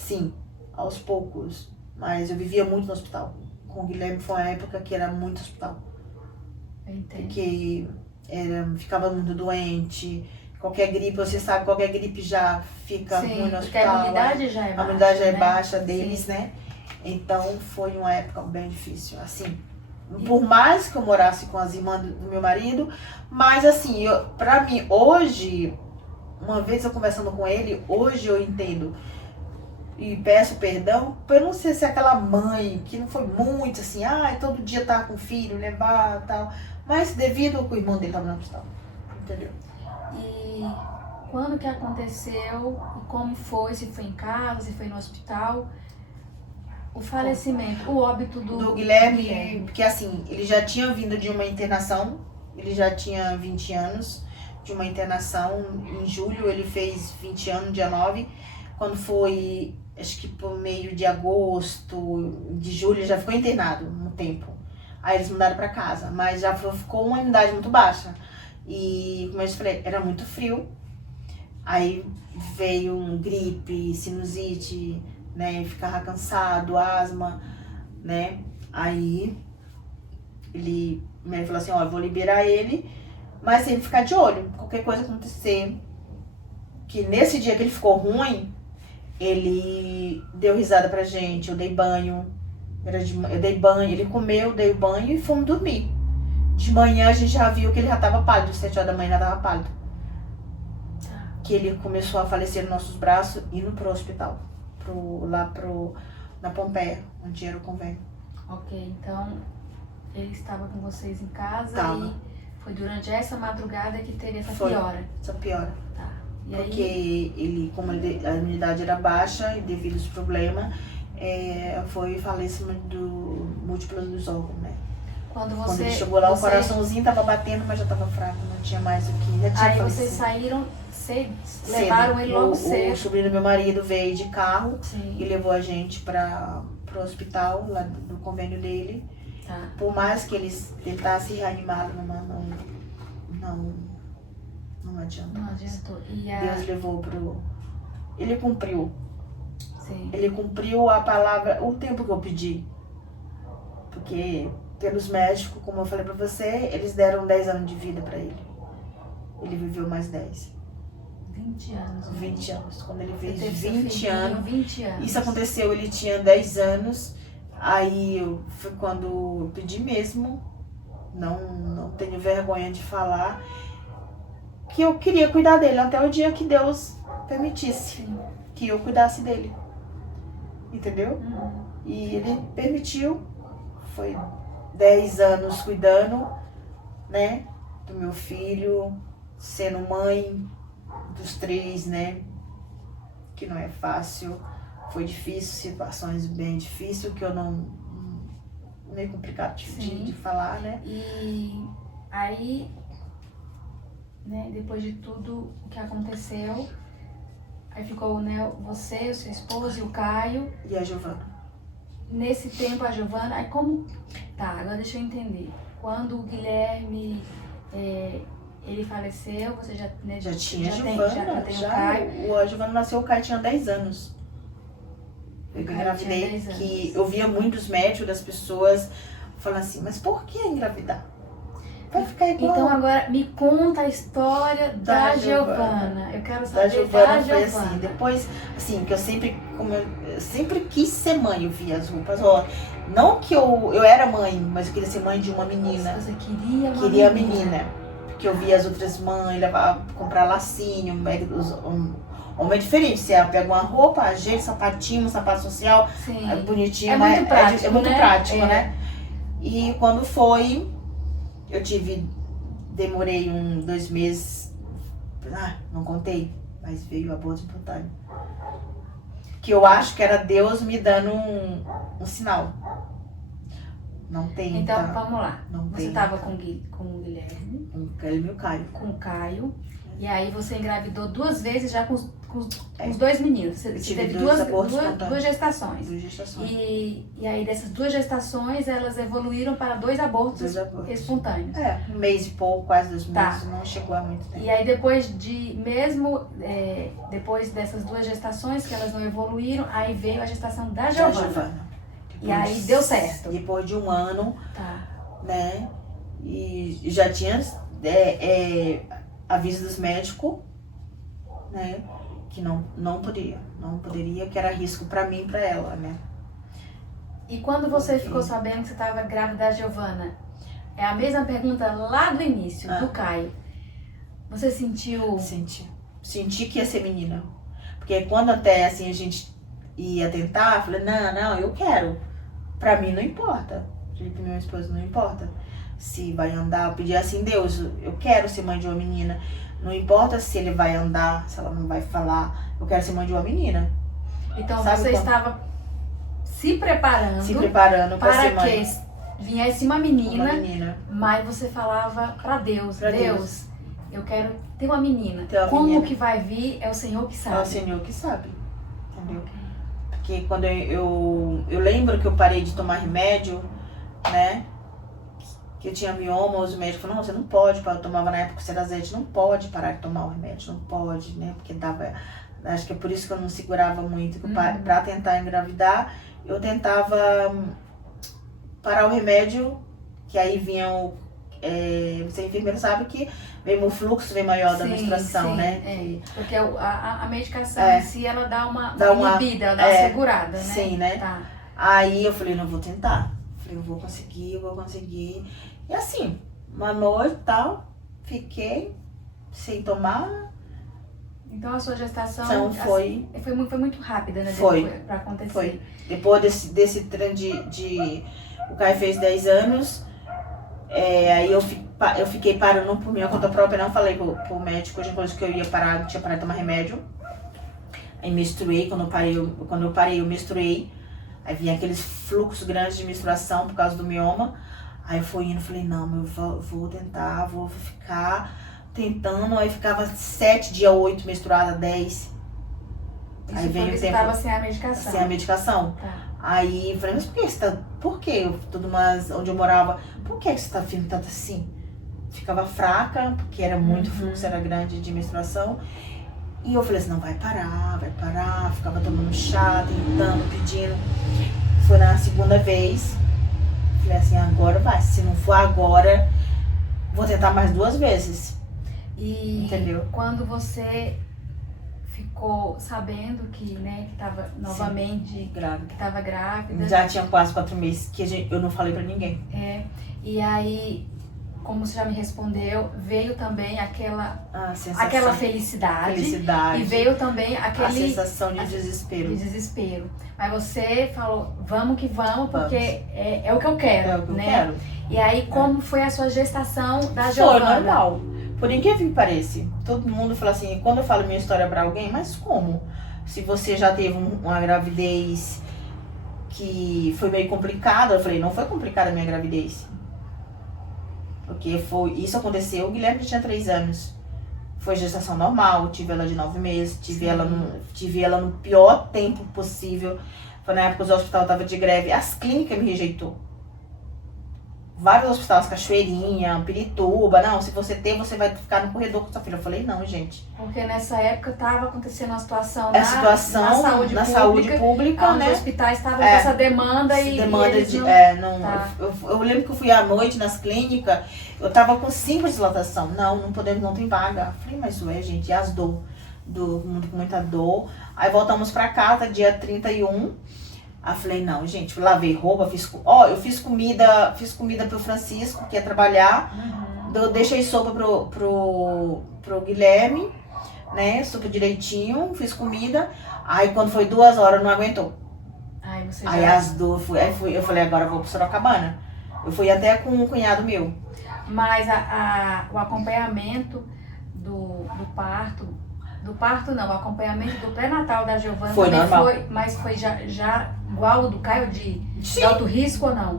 Sim, aos poucos. Mas eu vivia muito no hospital. Com o Guilherme foi uma época que era muito hospital. Eu entendo. Porque ficava muito doente. Qualquer gripe, você sabe, qualquer gripe já fica ruim no porque a hospital. imunidade já é baixa. A imunidade já é né? baixa deles, Sim. né? Então foi uma época bem difícil, assim. Por mais que eu morasse com as irmãs do meu marido, mas assim, pra mim, hoje, uma vez eu conversando com ele, hoje eu entendo e peço perdão por eu não ser aquela mãe que não foi muito assim, todo dia tá com o filho, levar tal, mas devido ao que o irmão dele tava no hospital, entendeu? E quando que aconteceu e como foi? Se foi em casa, se foi no hospital? O falecimento, o óbito Do Guilherme, porque assim, ele já tinha vindo de uma internação, ele já tinha 20 anos de uma internação, em julho ele fez 20 anos, dia 9, quando foi, acho que por meio de agosto, de julho, ele já ficou internado um tempo. Aí eles mudaram pra casa, mas já ficou uma imunidade muito baixa. E, como eu te falei, era muito frio. Aí veio gripe, sinusite, né? Ficava cansado, asma, né? Aí o médico falou assim, ó, eu vou liberar ele, mas tem que ficar de olho. Qualquer coisa acontecer. Que nesse dia que ele ficou ruim, ele deu risada pra gente, eu dei banho. Eu dei banho, ele comeu, dei banho e fomos dormir. De manhã a gente já viu que ele já tava pálido, 7 horas da manhã já tava pálido. Que ele começou a falecer nos nossos braços, indo pro hospital. Na Pompeia, onde era o convênio. Ok, então ele estava com vocês em casa Tava. e foi durante essa madrugada que teve essa Foi. piora. Essa piora. Tá. E Porque aí, ele, como a imunidade era baixa e devido aos problemas, foi falecimento do múltiplos dos órgãos, né? quando ele chegou lá, o coraçãozinho tava batendo, mas já tava fraco, não tinha mais o que. Já tinha aí falecido. vocês saíram cedo, levaram ele logo cedo. O sobrinho do meu marido veio de carro Sim. e levou a gente pro hospital, lá do convênio dele. Tá. Por mais que eles tentassem reanimá-lo, não adianta. Não adiantou. Deus levou Ele cumpriu. Sim. Ele cumpriu a palavra, o tempo que eu pedi. Porque pelos médicos, como eu falei pra você, eles deram 10 anos de vida pra ele. Ele viveu mais 10. 20 anos. 20 anos. Quando ele Você fez teve seu 20 filhinho, anos. 20 anos. Isso aconteceu, ele tinha 10 anos. Aí foi quando eu pedi mesmo. Não tenho vergonha de falar. Que eu queria cuidar dele até o dia que Deus permitisse. Sim. Que eu cuidasse dele. Entendeu? Uhum. E ele permitiu. Foi 10 anos cuidando, né? Do meu filho, sendo mãe dos 3, né? Que não é fácil. Foi difícil, situações bem difíceis, que eu meio complicado de falar, né? E aí, né, depois de tudo o que aconteceu, aí ficou, né, você, o seu esposo e o Caio. E a Giovana. Nesse tempo a Giovana, aí como... Tá, agora deixa eu entender. Quando o Guilherme, ele faleceu, você já, né, Já tinha a já Giovana, tem o Caio. a Giovana nasceu, o Caio tinha 10 anos. Eu Caio engravidei, tinha 10 anos. que eu via muitos médicos das pessoas falando assim, mas por que engravidar? Vai ficar igual. Então agora me conta a história da Giovana. Eu quero saber Da Giovana foi Giovana. assim, depois, assim, que eu sempre quis ser mãe, eu via as roupas, ó, não que eu era mãe, mas eu queria ser mãe de uma menina. Você queria uma Queria a menina, porque eu via as outras mães, levava comprar lacinho, homem é diferente, você pega uma roupa, ajeita, sapatinho, um sapato social, Sim. bonitinho, É muito prático, é muito né? prático, né? E quando foi, demorei 2 meses, não contei, mas veio o aborto espontâneo. Que eu acho que era Deus me dando um sinal. Não tem. Então vamos lá. Não Você tem. estava com o Guilherme, Com o Guilherme e o Caio. com o Caio, E aí você engravidou 2 vezes já com os 2 meninos. Você teve duas gestações. 2 gestações. E aí dessas 2 gestações, elas evoluíram para 2 abortos espontâneos. 1 mês e pouco, quase 2 meses, não chegou a muito tempo. E aí depois depois dessas 2 gestações que elas não evoluíram, aí veio a gestação da Giovana. E aí deu certo. Depois de 1 ano, né? E já tinha aviso dos médicos, né? Que não poderia, que era risco pra mim e pra ela, né? E quando você ficou sabendo que você estava grávida da Giovana, é a mesma pergunta lá do início, do Caio. Você sentiu... Senti que ia ser menina. Porque quando até assim a gente ia tentar, eu falei, não, eu quero. Pra mim não importa. Falei pro meu esposo, não importa. Se vai andar, eu pedi assim, Deus, eu quero ser mãe de uma menina. Não importa se ele vai andar, se ela não vai falar, eu quero ser mãe de uma menina. Então você estava se preparando para ser mãe. Que viesse uma menina, mas você falava para Deus, Deus, eu quero ter uma menina. Como que vai vir é o Senhor que sabe. É o Senhor que sabe, entendeu? Porque quando eu lembro que eu parei de tomar remédio, né? Que eu tinha mioma, os médicos falaram, não, você não pode, eu tomava na época o Cerazete, não pode parar de tomar o remédio, não pode, né? Porque dava, acho que é por isso que eu não segurava muito, pra tentar engravidar, eu tentava parar o remédio, que aí vinha você enfermeiro sabe que vem o fluxo vem maior da menstruação, né? Porque a medicação em si, ela dá uma inibida, ela dá uma segurada, né? Sim, né? Tá. Aí eu falei, não, vou tentar. Falei, eu vou conseguir. E assim, uma noite e tal, fiquei sem tomar. Então a sua gestação foi muito rápida, né? Pra acontecer. Foi. Depois desse trem o Caio fez 10 anos, aí eu fiquei parando por minha conta própria, não falei pro médico depois que eu ia parar, tinha parado de tomar remédio. Aí menstruei, quando eu parei, eu menstruei. Aí vinha aqueles fluxos grandes de menstruação por causa do mioma. Aí eu fui indo, falei, não, eu vou tentar, vou ficar tentando. Aí ficava 7 dias, 8 menstruada, 10. Isso aí veio o tempo. Você estava sem a medicação. Sem a medicação. Tá. Aí eu falei, mas por que onde eu morava, por que você tá ficando tanto assim? Ficava fraca, porque era muito fluxo, era grande de menstruação. E eu falei assim, não, vai parar, ficava tomando chá, tentando, pedindo. Foi na segunda vez, falei assim, agora vai, se não for agora, vou tentar mais 2 vezes. E entendeu? Quando você ficou sabendo que tava novamente grávida. Que tava grávida. Já tinha quase 4 meses que eu não falei pra ninguém. E aí, como você já me respondeu, veio também aquela felicidade. E veio também a sensação de desespero. Mas você falou, vamos que vamos, porque é o que eu quero, é o que eu quero. E aí, como foi a sua gestação da Giovana? Foi normal. Por incrível que pareça. Todo mundo fala assim, quando eu falo minha história pra alguém, mas como? Se você já teve uma gravidez que foi meio complicada, eu falei, não foi complicada a minha gravidez. Porque isso aconteceu, o Guilherme tinha 3 anos. Foi gestação normal, tive ela de 9 meses, tive ela no pior tempo possível. Foi na época que o hospital estavam de greve, as clínicas me rejeitou. Vários hospitais, Cachoeirinha, Pirituba, não, se você você vai ficar no corredor com sua filha. Eu falei, não, gente. Porque nessa época estava acontecendo uma situação na saúde pública, né? Os hospitais estavam com essa demanda eu lembro que eu fui à noite nas clínicas, eu tava com 5 de dilatação. Não podemos, não tem vaga. Eu falei, mas gente, e as dor? Com muita dor. Aí voltamos pra casa, dia 31. Aí falei, não, gente, lavei roupa, eu fiz comida pro Francisco, que ia trabalhar. Eu deixei sopa pro Guilherme, né? Sopa direitinho, fiz comida. Aí quando foi 2 horas, não aguentou. Aí as dores, eu falei, agora eu vou pro Sorocabana. Eu fui até com um cunhado meu. Mas o acompanhamento do parto, o acompanhamento do pré-natal da Giovana foi também normal. Mas foi já igual o do Caio de alto risco ou não?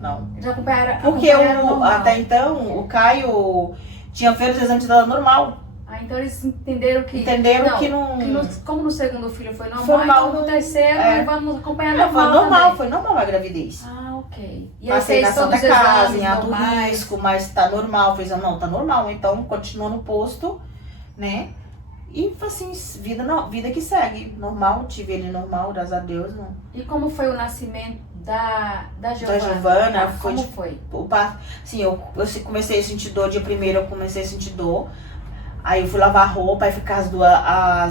Não. Já acompanharam? Porque até então o Caio tinha feito os exames dela normal. Ah, então eles entenderam que... Entenderam que não... como no segundo filho foi normal, Foi mal, então no terceiro vamos acompanhar Não, foi normal normal, também. foi normal a gravidez. Ah, ok. E aí Passei na fez todos Santa os Casa, exames em alto normais. risco, mas tá normal. Fez, não, tá normal. Então, continuou no posto, né? E assim, vida que segue. Normal, tive ele normal, graças a Deus. Não. E como foi o nascimento da Giovana? Da Giovana, Como foi? Sim, eu comecei a sentir dor, dia primeiro eu comecei a sentir dor. Aí eu fui lavar roupa, aí ficar as duas,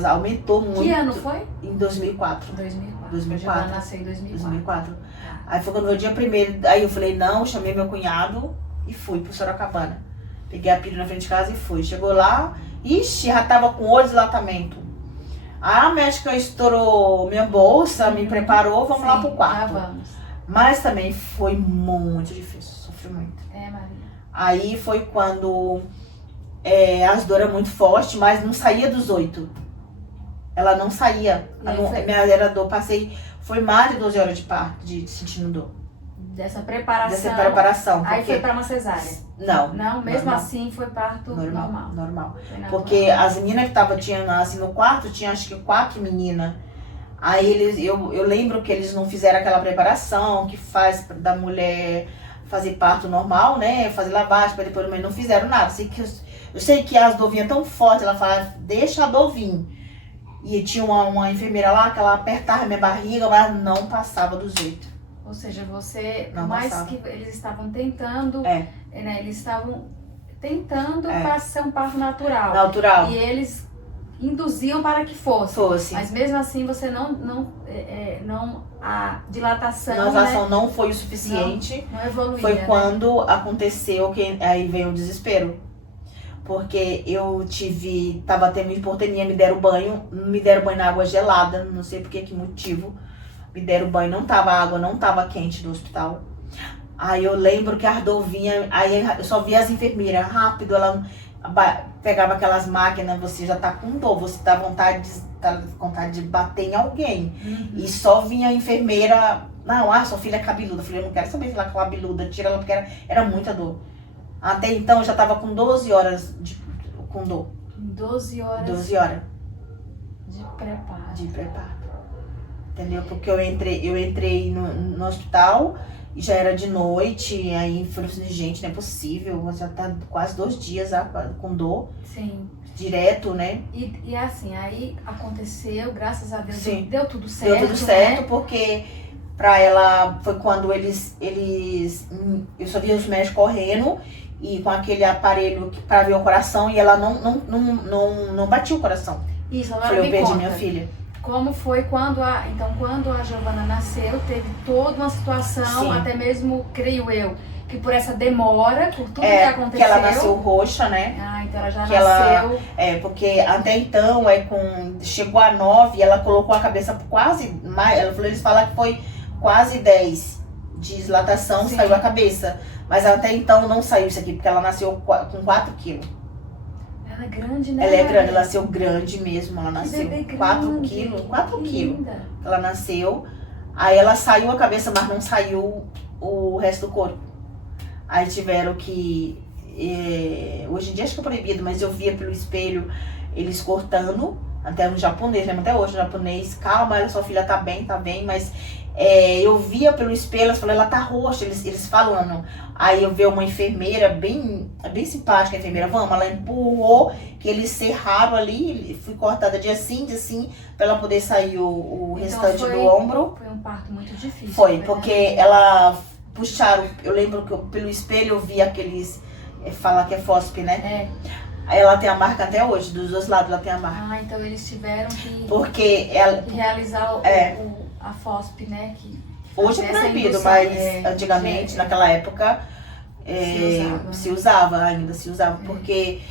aumentou muito. Que ano foi? Em 2004. 2004. A Giovana nasceu em 2004. Aí foi quando foi o dia primeiro, aí eu falei, não, chamei meu cunhado e fui pro Sorocabana. Peguei a pilha na frente de casa e fui. Chegou lá, ixi, já tava com 8 dilatamento. A médica estourou minha bolsa, me preparou, vamos lá pro quarto. Vamos. Mas também foi muito difícil, sofri muito. Maria. Aí foi quando as dores eram muito fortes, mas não saía dos 8. Ela não saía. Minha era dor, foi mais de 12 horas de parto, de sentindo dor. Dessa preparação. Aí foi pra uma cesárea. Não. Não, mesmo assim foi parto normal. Normal. Porque as meninas que tinham assim no quarto, tinha acho que 4 meninas. Aí eu lembro que eles não fizeram aquela preparação que faz da mulher fazer parto normal, né? Fazer lavagem, para depois não fizeram nada. Eu sei que as dor vinham tão forte, ela falava, deixa a dor vir. E tinha uma enfermeira lá que ela apertava minha barriga, mas não passava do jeito. Ou seja, você, não mais passava. que eles estavam tentando, né? Eles estavam tentando para ser um parto natural. Natural. E eles induziam para que fosse. Mas mesmo assim você não a dilatação, não foi o suficiente. Não evoluía. Foi quando aconteceu que aí veio o desespero. Porque eu tava tendo hipotermia, me deram banho na água gelada, não sei por que motivo. Me deram banho, a água não tava quente do hospital. Aí eu lembro que a dor vinha, aí eu só via as enfermeiras, rápido, ela pegava aquelas máquinas, você já tá com dor, você tá com vontade de bater em alguém. E só vinha a enfermeira, não, sua filha é cabeluda. Eu falei, eu não quero saber se ela é cabeluda, tira ela, porque era muita dor. Até então eu já tava com 12 horas com dor. 12 horas? 12 horas. De preparo. Entendeu? Porque eu entrei no hospital e já era de noite, aí falei assim, gente, não é possível, já tá quase 2 dias com dor. Sim. Direto, né? E assim, aí aconteceu, graças a Deus, Sim. Deu tudo certo. Deu tudo certo, porque pra ela foi quando eu só via os médicos correndo e com aquele aparelho pra ver o coração e ela não batia o coração. Isso, agora falei, eu perdi conta. minha filha. Como foi quando a Giovana nasceu, teve toda uma situação, Sim. até mesmo, creio eu, que por essa demora, por tudo que aconteceu. Que ela nasceu roxa, né? Ah, então ela já nasceu. Porque até então, chegou a 9, ela colocou a cabeça quase mais. Eles falaram que foi quase 10 de dilatação, saiu a cabeça. Mas até então não saiu isso aqui, porque ela nasceu com 4 quilos. Ela é grande, né? Ela é grande, ela nasceu grande mesmo. Ela nasceu 4 quilos. 4 quilos. Ela nasceu. Aí ela saiu a cabeça, mas não saiu o resto do corpo. Aí tiveram que... hoje em dia acho que é proibido, mas eu via pelo espelho eles cortando. Até no japonês, até hoje o japonês, calma, sua filha tá bem, mas... eu via pelo espelho, elas falaram, ela tá roxa, eles falando. Aí eu vi uma enfermeira, bem simpática, a enfermeira, ela empurrou, que eles serraram ali, fui cortada de assim, pra ela poder sair o restante do ombro. Foi um parto muito difícil. Foi, porque ela puxaram, eu lembro que pelo espelho eu vi aqueles, fala que é FOSP, né? Aí ela tem a marca até hoje, dos 2 lados ela tem a marca. Ah, então eles tiveram que realizar a FOSP, né? Que hoje é proibido, mas antigamente, naquela época, se usava, porque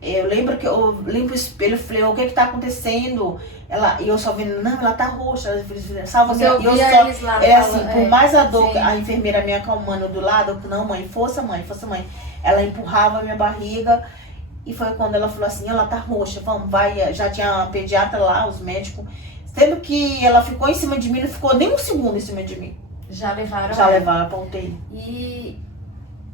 eu lembro que eu limpo o espelho e falei, o que tá acontecendo? E eu só vendo, não, ela tá roxa, salva minha. Eles lá por mais a dor, a enfermeira me acalmando do lado, não, mãe, força mãe. Ela empurrava a minha barriga. E foi quando ela falou assim, ela tá roxa, vamos, vai. Já tinha a pediatra lá, os médicos. Sendo que ela ficou em cima de mim, não ficou nem um segundo em cima de mim. Já levaram pra UTI. E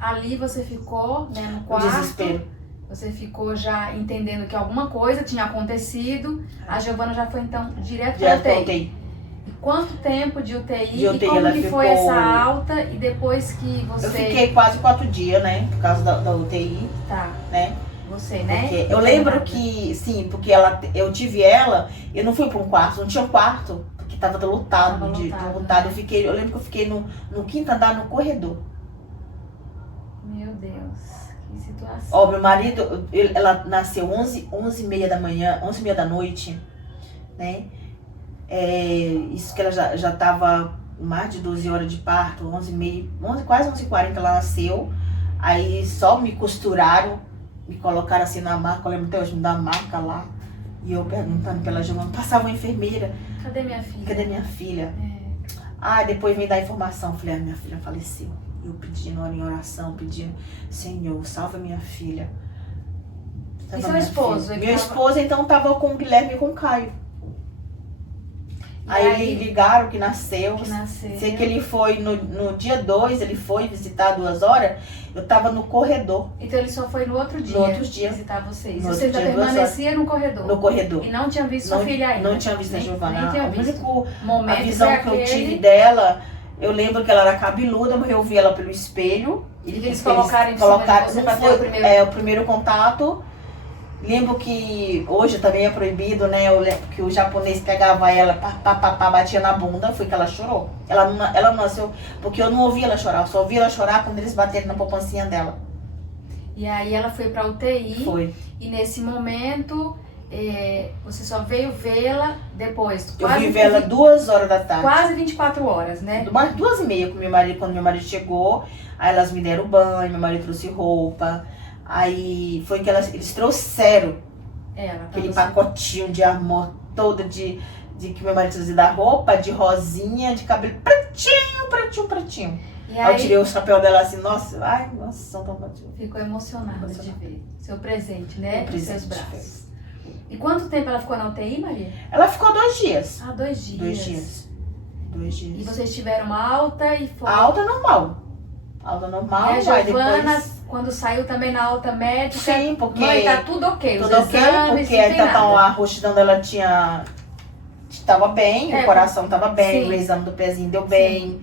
ali você ficou, né, no quarto. Desespero. você ficou já entendendo que alguma coisa tinha acontecido. A Giovana já foi então direto para Direto pra UTI. UTI. E quanto tempo de UTI? De UTI e como ela que foi ficou- essa alta? E depois que você... Eu fiquei quase 4 dias, né? Por causa da UTI, Tá, né? você, né? Porque eu lembro que, sim, porque eu tive ela, eu não fui pra um quarto, não tinha um quarto, porque tava lotado. Tava lotado. né? Eu lembro que eu fiquei no quinto andar, no corredor. Meu Deus, que situação. Ó, meu marido, ela nasceu 11h30 da manhã, 11h30 da noite, né? Isso que ela já tava mais de 12 horas de parto, 11h30, quase 11h40 ela nasceu. Aí só me costuraram, me colocaram assim na maca, eu lembro até hoje, me dá marca lá. E eu perguntando pela Giovana, passava uma enfermeira, Cadê minha filha? cadê minha filha? Depois me dá informação, falei, minha filha faleceu. Eu pedindo em oração, pedindo, Senhor, salva minha filha. E seu esposo? Filha. Ele Meu tava- esposo então tava com o Guilherme e com o Caio. Aí eles ligaram que nasceu. Que nasceu. Sei que ele foi no dia 2, ele foi visitar 2 horas. Eu tava no corredor, Então ele só foi no outro dia, outro dia. visitar vocês. No Você outro já dia, 2 permanecia no corredor. no corredor. E não tinha visto sua filha ainda. Não tinha visto a Nem Giovana. tinha O visto. único Momento a visão foi que eu aquele tive dela, eu lembro que ela era cabeluda, mas eu vi ela pelo espelho. E eles colocaram em cima de você não pra ter foi, o primeiro... o primeiro contato. Lembro que hoje também é proibido, né? Eu lembro que o japonês pegava ela, batia na bunda, foi que ela chorou. Ela não nasceu, porque eu não ouvi ela chorar, eu só ouvi ela chorar quando eles bateram na poupancinha dela. E aí ela foi pra UTI. Foi. E nesse momento, você só veio vê-la depois. Eu vim ver ela 2 horas da tarde. Quase 24 horas, né? Umas 2h30 com meu marido, quando meu marido chegou. Aí elas me deram banho, meu marido trouxe roupa. Aí foi que eles trouxeram aquele pacotinho de amor todo de que meu marido trazia da roupa, de rosinha, de cabelo pretinho. E Aí eu aí tirei o chapéu dela assim, nossa, são tão bonitinhos. ficou emocionada de ver seu presente, né? Meu Nos presente, seus braços. E quanto tempo ela ficou na UTI, Maria? Ela ficou 2 dias. 2 dias. 2 dias. 2 dias. E vocês tiveram alta e foi... A alta normal. Alta normal, E a aí Giovana, depois... quando saiu também na alta médica, Sim, porque... mãe, tá tudo ok, Tudo os ok, exames, porque não tem então, nada. a roxidão dela tava bem, o coração tava bem, sim. o exame do pezinho deu bem.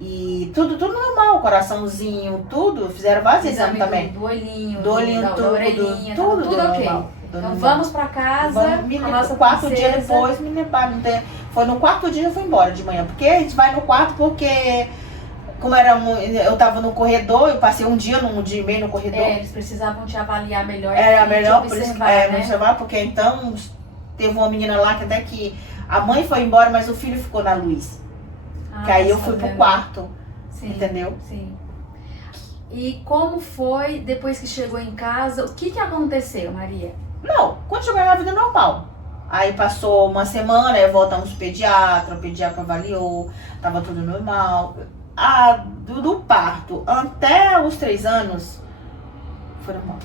E tudo normal, o coraçãozinho, tudo. Fizeram vários exames também. Do olhinho, Do olhinho, da orelhinha, tudo tudo deu ok. normal, deu Então normal. vamos pra casa, a nossa 4 dias princesa. depois me levaram. Foi no 4º dia eu fui embora de manhã. Porque a gente vai no quarto porque, como eu tava no corredor, eu passei um dia e meio no corredor. Eles precisavam te avaliar melhor. Era e melhor te por isso, observar, me né? observar, porque então teve uma menina lá que até que a mãe foi embora, mas o filho ficou na luz. Ah, Que aí eu tá fui pro vendo? quarto, Sim, entendeu? sim. E como foi, depois que chegou em casa, o que aconteceu, Maria? Não, quando chegou na vida normal. Aí passou uma semana, aí voltamos pro pediatra, o pediatra avaliou, tava tudo normal. Do parto até os 3 anos, foi normal.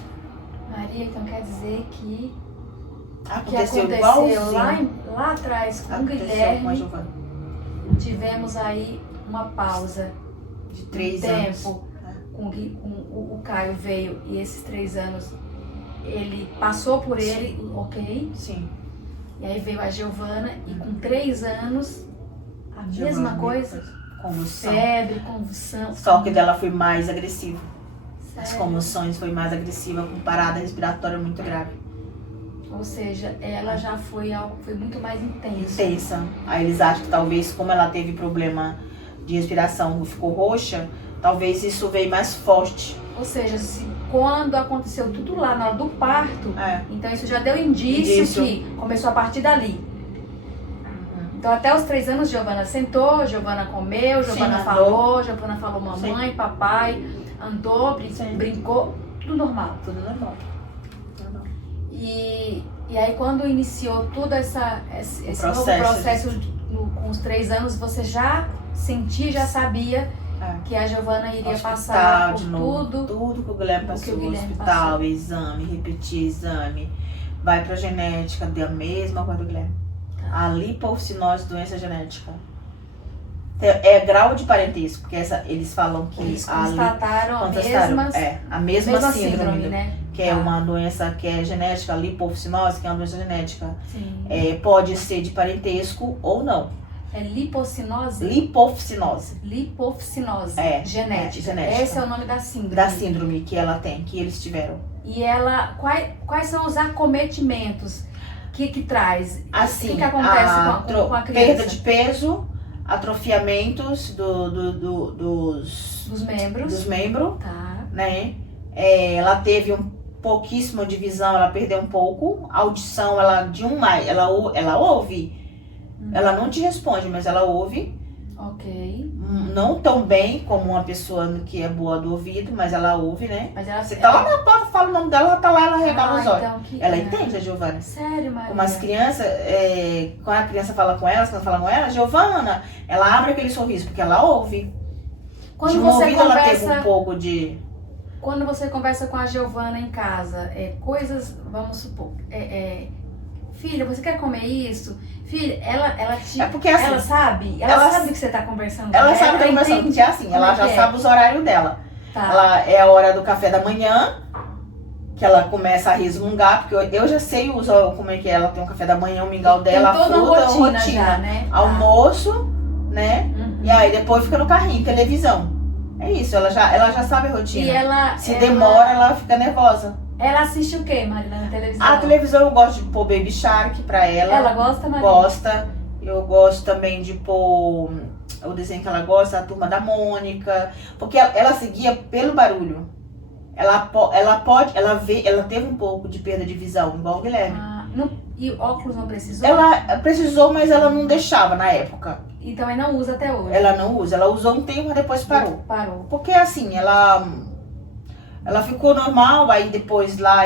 Maria, então quer dizer que Aconteceu aconteceu igualzinho. lá atrás com o Aconteceu com a Guilherme, Giovana, tivemos aí uma pausa de 3 de anos. tempo. O Caio veio e esses 3 anos ele passou por ele, ok? Sim. E aí veio a Giovana e com 3 anos a mesma Giovana, coisa, Convulsão. febre, convulsão. Só que dela foi mais agressiva. As Sério? convulsões foi mais agressiva, com parada respiratória muito grave. Ou seja, ela já foi muito mais intensa. Intensa. Aí eles acham que talvez, como ela teve problema de respiração, ficou roxa, talvez isso veio mais forte. Ou seja, quando aconteceu tudo lá na hora do parto, É. então isso já deu indício que começou a partir dali. Então até os 3 anos, Giovana sentou, Giovana comeu, Giovana Sim, falou mamãe, papai, andou, brincou, tudo normal. Tudo normal. E aí quando iniciou todo esse novo processo. processo com os 3 anos, você já sentia, já sabia que a Giovana iria Hospital passar por de novo. tudo. Tudo que o Guilherme o que passou. o Guilherme Hospital, passou. exame, repetir exame. Vai pra genética, deu a mesma coisa do Guilherme. A lipocinose, doença genética. É grau de parentesco, porque eles falam que Eles constataram a a mesma síndrome, né? que é uma doença que é genética, lipoficinose, que é uma doença genética. Sim. Pode ser de parentesco ou não. É lipocinose? Lipoficinose. Lipoficinose. Genética. Genética. Esse é o nome da síndrome. Da síndrome que ela tem, que eles tiveram. E ela, quais são os acometimentos que traz? Assim, o que acontece com a criança? Perda de peso, atrofiamentos dos membros. Tá. Né? Ela teve pouquíssima de visão, ela perdeu um pouco. A audição, ela ouve. Ela não te responde, mas ela ouve. Ok. Não tão bem como uma pessoa que é boa do ouvido, mas ela ouve, né? Mas ela, Você tá lá na porta, fala o nome dela, ela tá lá, ela regala os olhos. Então Ela entende, a Giovana. Sério, Maria? Como as crianças, quando a criança fala com ela, Giovana, ela abre aquele sorriso, porque ela ouve. Quando de você ouvido, conversa, ela teve um pouco de... Quando você conversa com a Giovana em casa, coisas, vamos supor, filha, você quer comer isso? Filha, porque assim, ela sabe? Ela sabe que você tá conversando com ela? Ela sabe que tá conversando, porque assim, ela já sabe os horários dela. Tá. Ela é a hora do café da manhã, que ela começa a resmungar, porque eu já sei como é que ela tem o café da manhã, o mingau dela, tem toda a fruta, a rotina já, né? Almoço, né? Uhum. E aí depois fica no carrinho, televisão. É isso, ela já sabe a rotina. E Se demora, ela fica nervosa. Ela assiste o que, Marina, na televisão? A televisão eu gosto de pôr Baby Shark pra ela. Ela gosta, Marina? Gosta. Eu gosto também de pôr o desenho que ela gosta, a Turma da Mônica. Porque ela seguia pelo barulho. Ela teve um pouco de perda de visão, igual o Guilherme. E óculos não precisou? Ela precisou, mas ela não deixava na época. Então ela não usa até hoje? Ela não usa. Ela usou um tempo, mas depois parou. Parou. Porque assim, ela ficou normal, aí depois lá,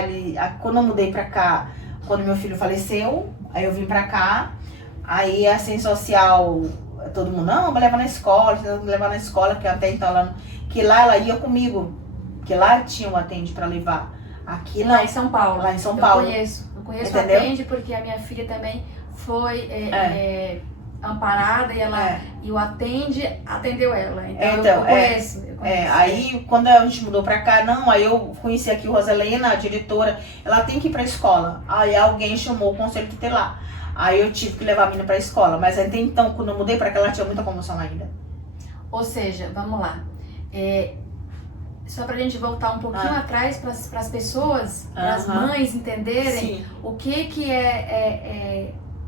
quando eu mudei pra cá, quando meu filho faleceu, aí eu vim pra cá, aí a assistente social, todo mundo, não, vai levar na escola, que até então, que lá ela ia comigo, que lá tinha um atende pra levar. Aqui não. Lá em São Paulo. Lá em São Paulo. Eu conheço Entendeu? o atende porque a minha filha também foi amparada e o atendeu ela. Então eu conheço. Aí quando a gente mudou pra cá, aí eu conheci aqui o Rosalena, a diretora, ela tem que ir pra escola. Aí alguém chamou o conselho tutelar. Aí eu tive que levar a menina pra escola. Mas até então, quando eu mudei pra cá, ela tinha muita comoção ainda. Ou seja, vamos lá. Só pra gente voltar um pouquinho atrás para as pessoas, para as mães entenderem Sim. o que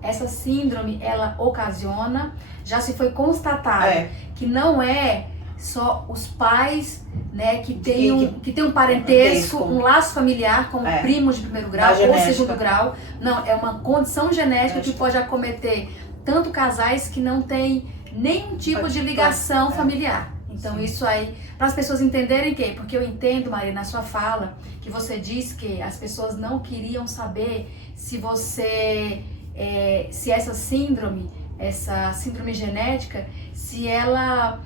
essa síndrome ela ocasiona. Já se foi constatado que não é só os pais, né, que tem um parentesco, um laço familiar como primos de primeiro grau ou segundo grau. Não, é uma condição genética que pode acometer tanto casais que não têm nenhum tipo de ligação familiar. Então isso aí, para as pessoas entenderem porque eu entendo, Maria, na sua fala, que você disse que as pessoas não queriam saber se se essa síndrome genética, se ela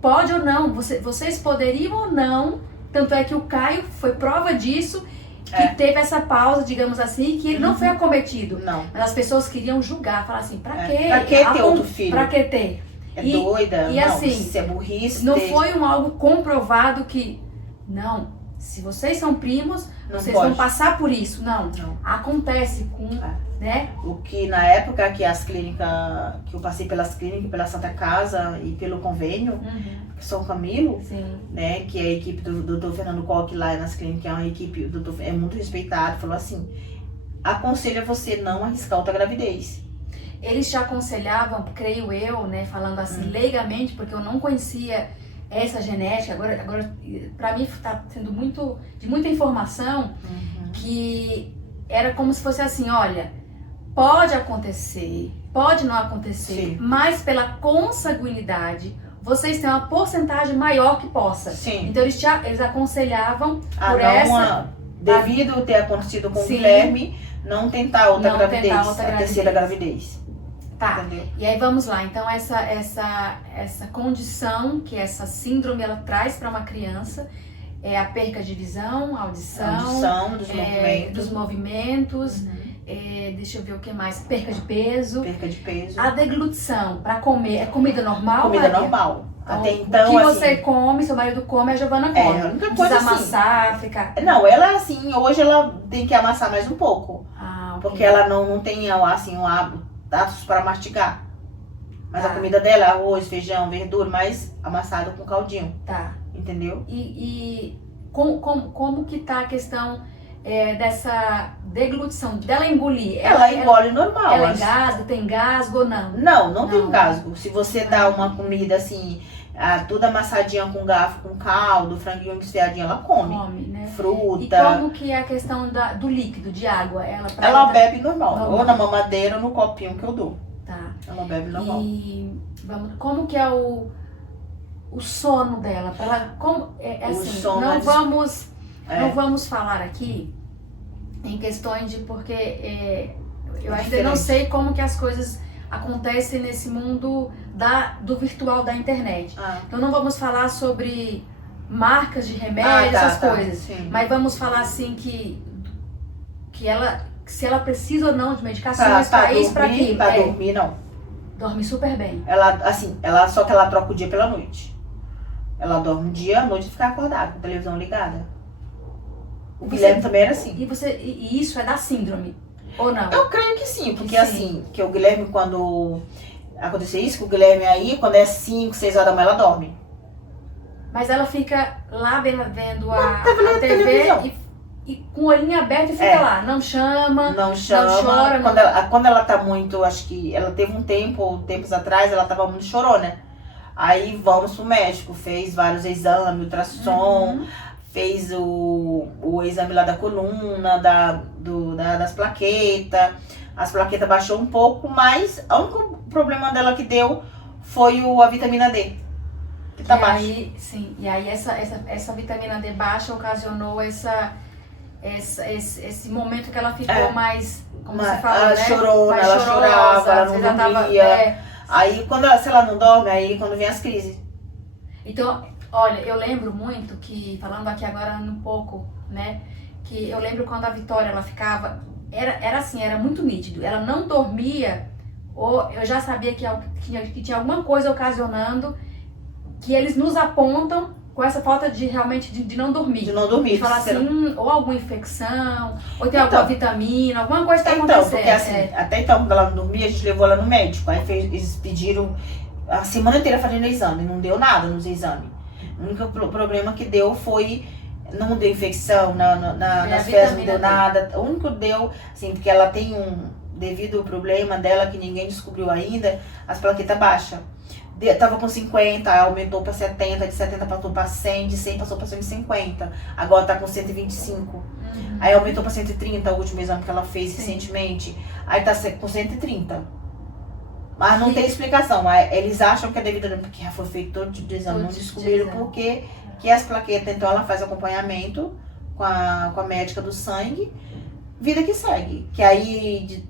pode ou não, vocês poderiam ou não, tanto é que o Caio foi prova disso, que teve essa pausa, digamos assim, que ele não foi acometido. Não. Mas as pessoas queriam julgar, falar assim, pra quê? Pra que ter outro filho? Pra que ter? Doida, e assim, isso é burrice. Não foi algo comprovado que, não, se vocês são primos, vocês vão passar por isso. Não. Acontece com, né? O que na época que que eu passei pelas clínicas, pela Santa Casa e pelo convênio, São Camilo, né, que é a equipe do Dr. Fernando Koch lá nas clínicas, é uma equipe, é muito respeitada, falou assim, aconselha você não arriscar outra gravidez. Eles te aconselhavam, creio eu, né, falando assim leigamente, porque eu não conhecia essa genética, agora para mim está sendo de muita informação, que era como se fosse assim, olha, pode acontecer, pode não acontecer, mas pela consanguinidade, vocês têm uma porcentagem maior que possa. Então eles aconselhavam devido ter acontecido com o Guilherme, não tentar outra gravidez, a terceira gravidez. Tá, entendeu? E aí vamos lá, então essa condição que essa síndrome ela traz para uma criança é a perca de visão, audição dos movimentos. deixa eu ver o que mais, perca de peso. Perca de peso. A deglutição, para comer, é comida normal, Comida Maria? normal. Então, Até então, o que assim, você come, seu marido come, a Giovana come. a única Não coisa precisa assim. amassar, ficar... Não, ela assim, hoje ela tem que amassar mais um pouco. Ah, ok. Porque ela não tem assim, um hábito para mastigar. Mas Tá. a comida dela é arroz, feijão, verdura, mas amassado com caldinho. Tá. Entendeu? E como que tá a questão dessa deglutição, dela engolir? Ela engole normal. Ela engasa, tem gasgo ou não? Não tem gasgo. Se você dá uma comida assim, toda amassadinha com garfo, com caldo, franguinho desfiadinho, ela come. Come, né? E Fruta. como que é a questão do líquido, de água? Ela bebe normal. Normal. Ou na mamadeira ou no copinho que eu dou. Tá. Ela bebe normal. E como que é o sono dela? Pra ela, O assim, sono não é vamos, É. não vamos falar aqui em questões de porque eu ainda diferente. não sei como que as coisas acontecem nesse mundo do virtual da internet. Então não vamos falar sobre marcas de remédio, essas coisas. Sim. Mas vamos falar assim que se ela precisa ou não de medicações para isso, para aquilo. Pra dormir, não. Dorme super bem. Só que ela troca o dia pela noite. Ela dorme um dia, à noite fica acordada, com a televisão ligada. O Guilherme também era assim. E isso é da síndrome, ou não? Eu creio que sim, porque sim. assim, que o Guilherme, quando acontecer isso, que o Guilherme aí, quando é 5, 6 horas da manhã, ela dorme. Mas ela fica lá vendo a vendo TV televisão. e com o olhinho aberto e fica lá. Não chama, Não chama. chora. Quando ela tá muito, acho que ela teve tempos atrás, ela tava muito chorona. Aí vamos pro médico, fez vários exames, ultrassom, fez o exame lá da coluna, das plaquetas. As plaquetas baixou um pouco, mas o único problema dela que deu foi a vitamina D. Que tá baixa. E aí essa vitamina D baixa ocasionou esse momento que ela ficou mais, como você falou, ela né? chorou, mais ela chorava, ela não dormia. Aí se ela não dorme, aí quando vem as crises. Então, olha, eu lembro muito que, falando aqui agora um pouco, né? Que eu lembro quando a Vitória, ela ficava, era assim, era muito nítido. Ela não dormia, ou eu já sabia que tinha alguma coisa ocasionando, que eles nos apontam com essa falta de realmente de não dormir. De não dormir. De falar assim, ou alguma infecção, ou tem alguma vitamina, alguma coisa que tá acontecendo. Porque assim, até então, quando ela não dormia, a gente levou ela no médico. Aí eles pediram a semana inteira fazendo exame, não deu nada nos exames. O único problema que deu foi, não deu infecção, nas fezes não deu nada. O único que deu, assim, porque ela tem devido ao problema dela, que ninguém descobriu ainda, as plaquetas baixas. Tava com 50, aumentou pra 70, de 70 passou pra 100, de 100 passou pra 150. Agora tá com 125. Aí aumentou pra 130, o último exame que ela fez recentemente. Aí tá com 130. Mas não tem explicação. Eles acham que é devido, porque já foi feito todo tipo de exame. Não descobriram por que as plaquetas. Então ela faz acompanhamento com a médica do sangue. Vida que segue. Que aí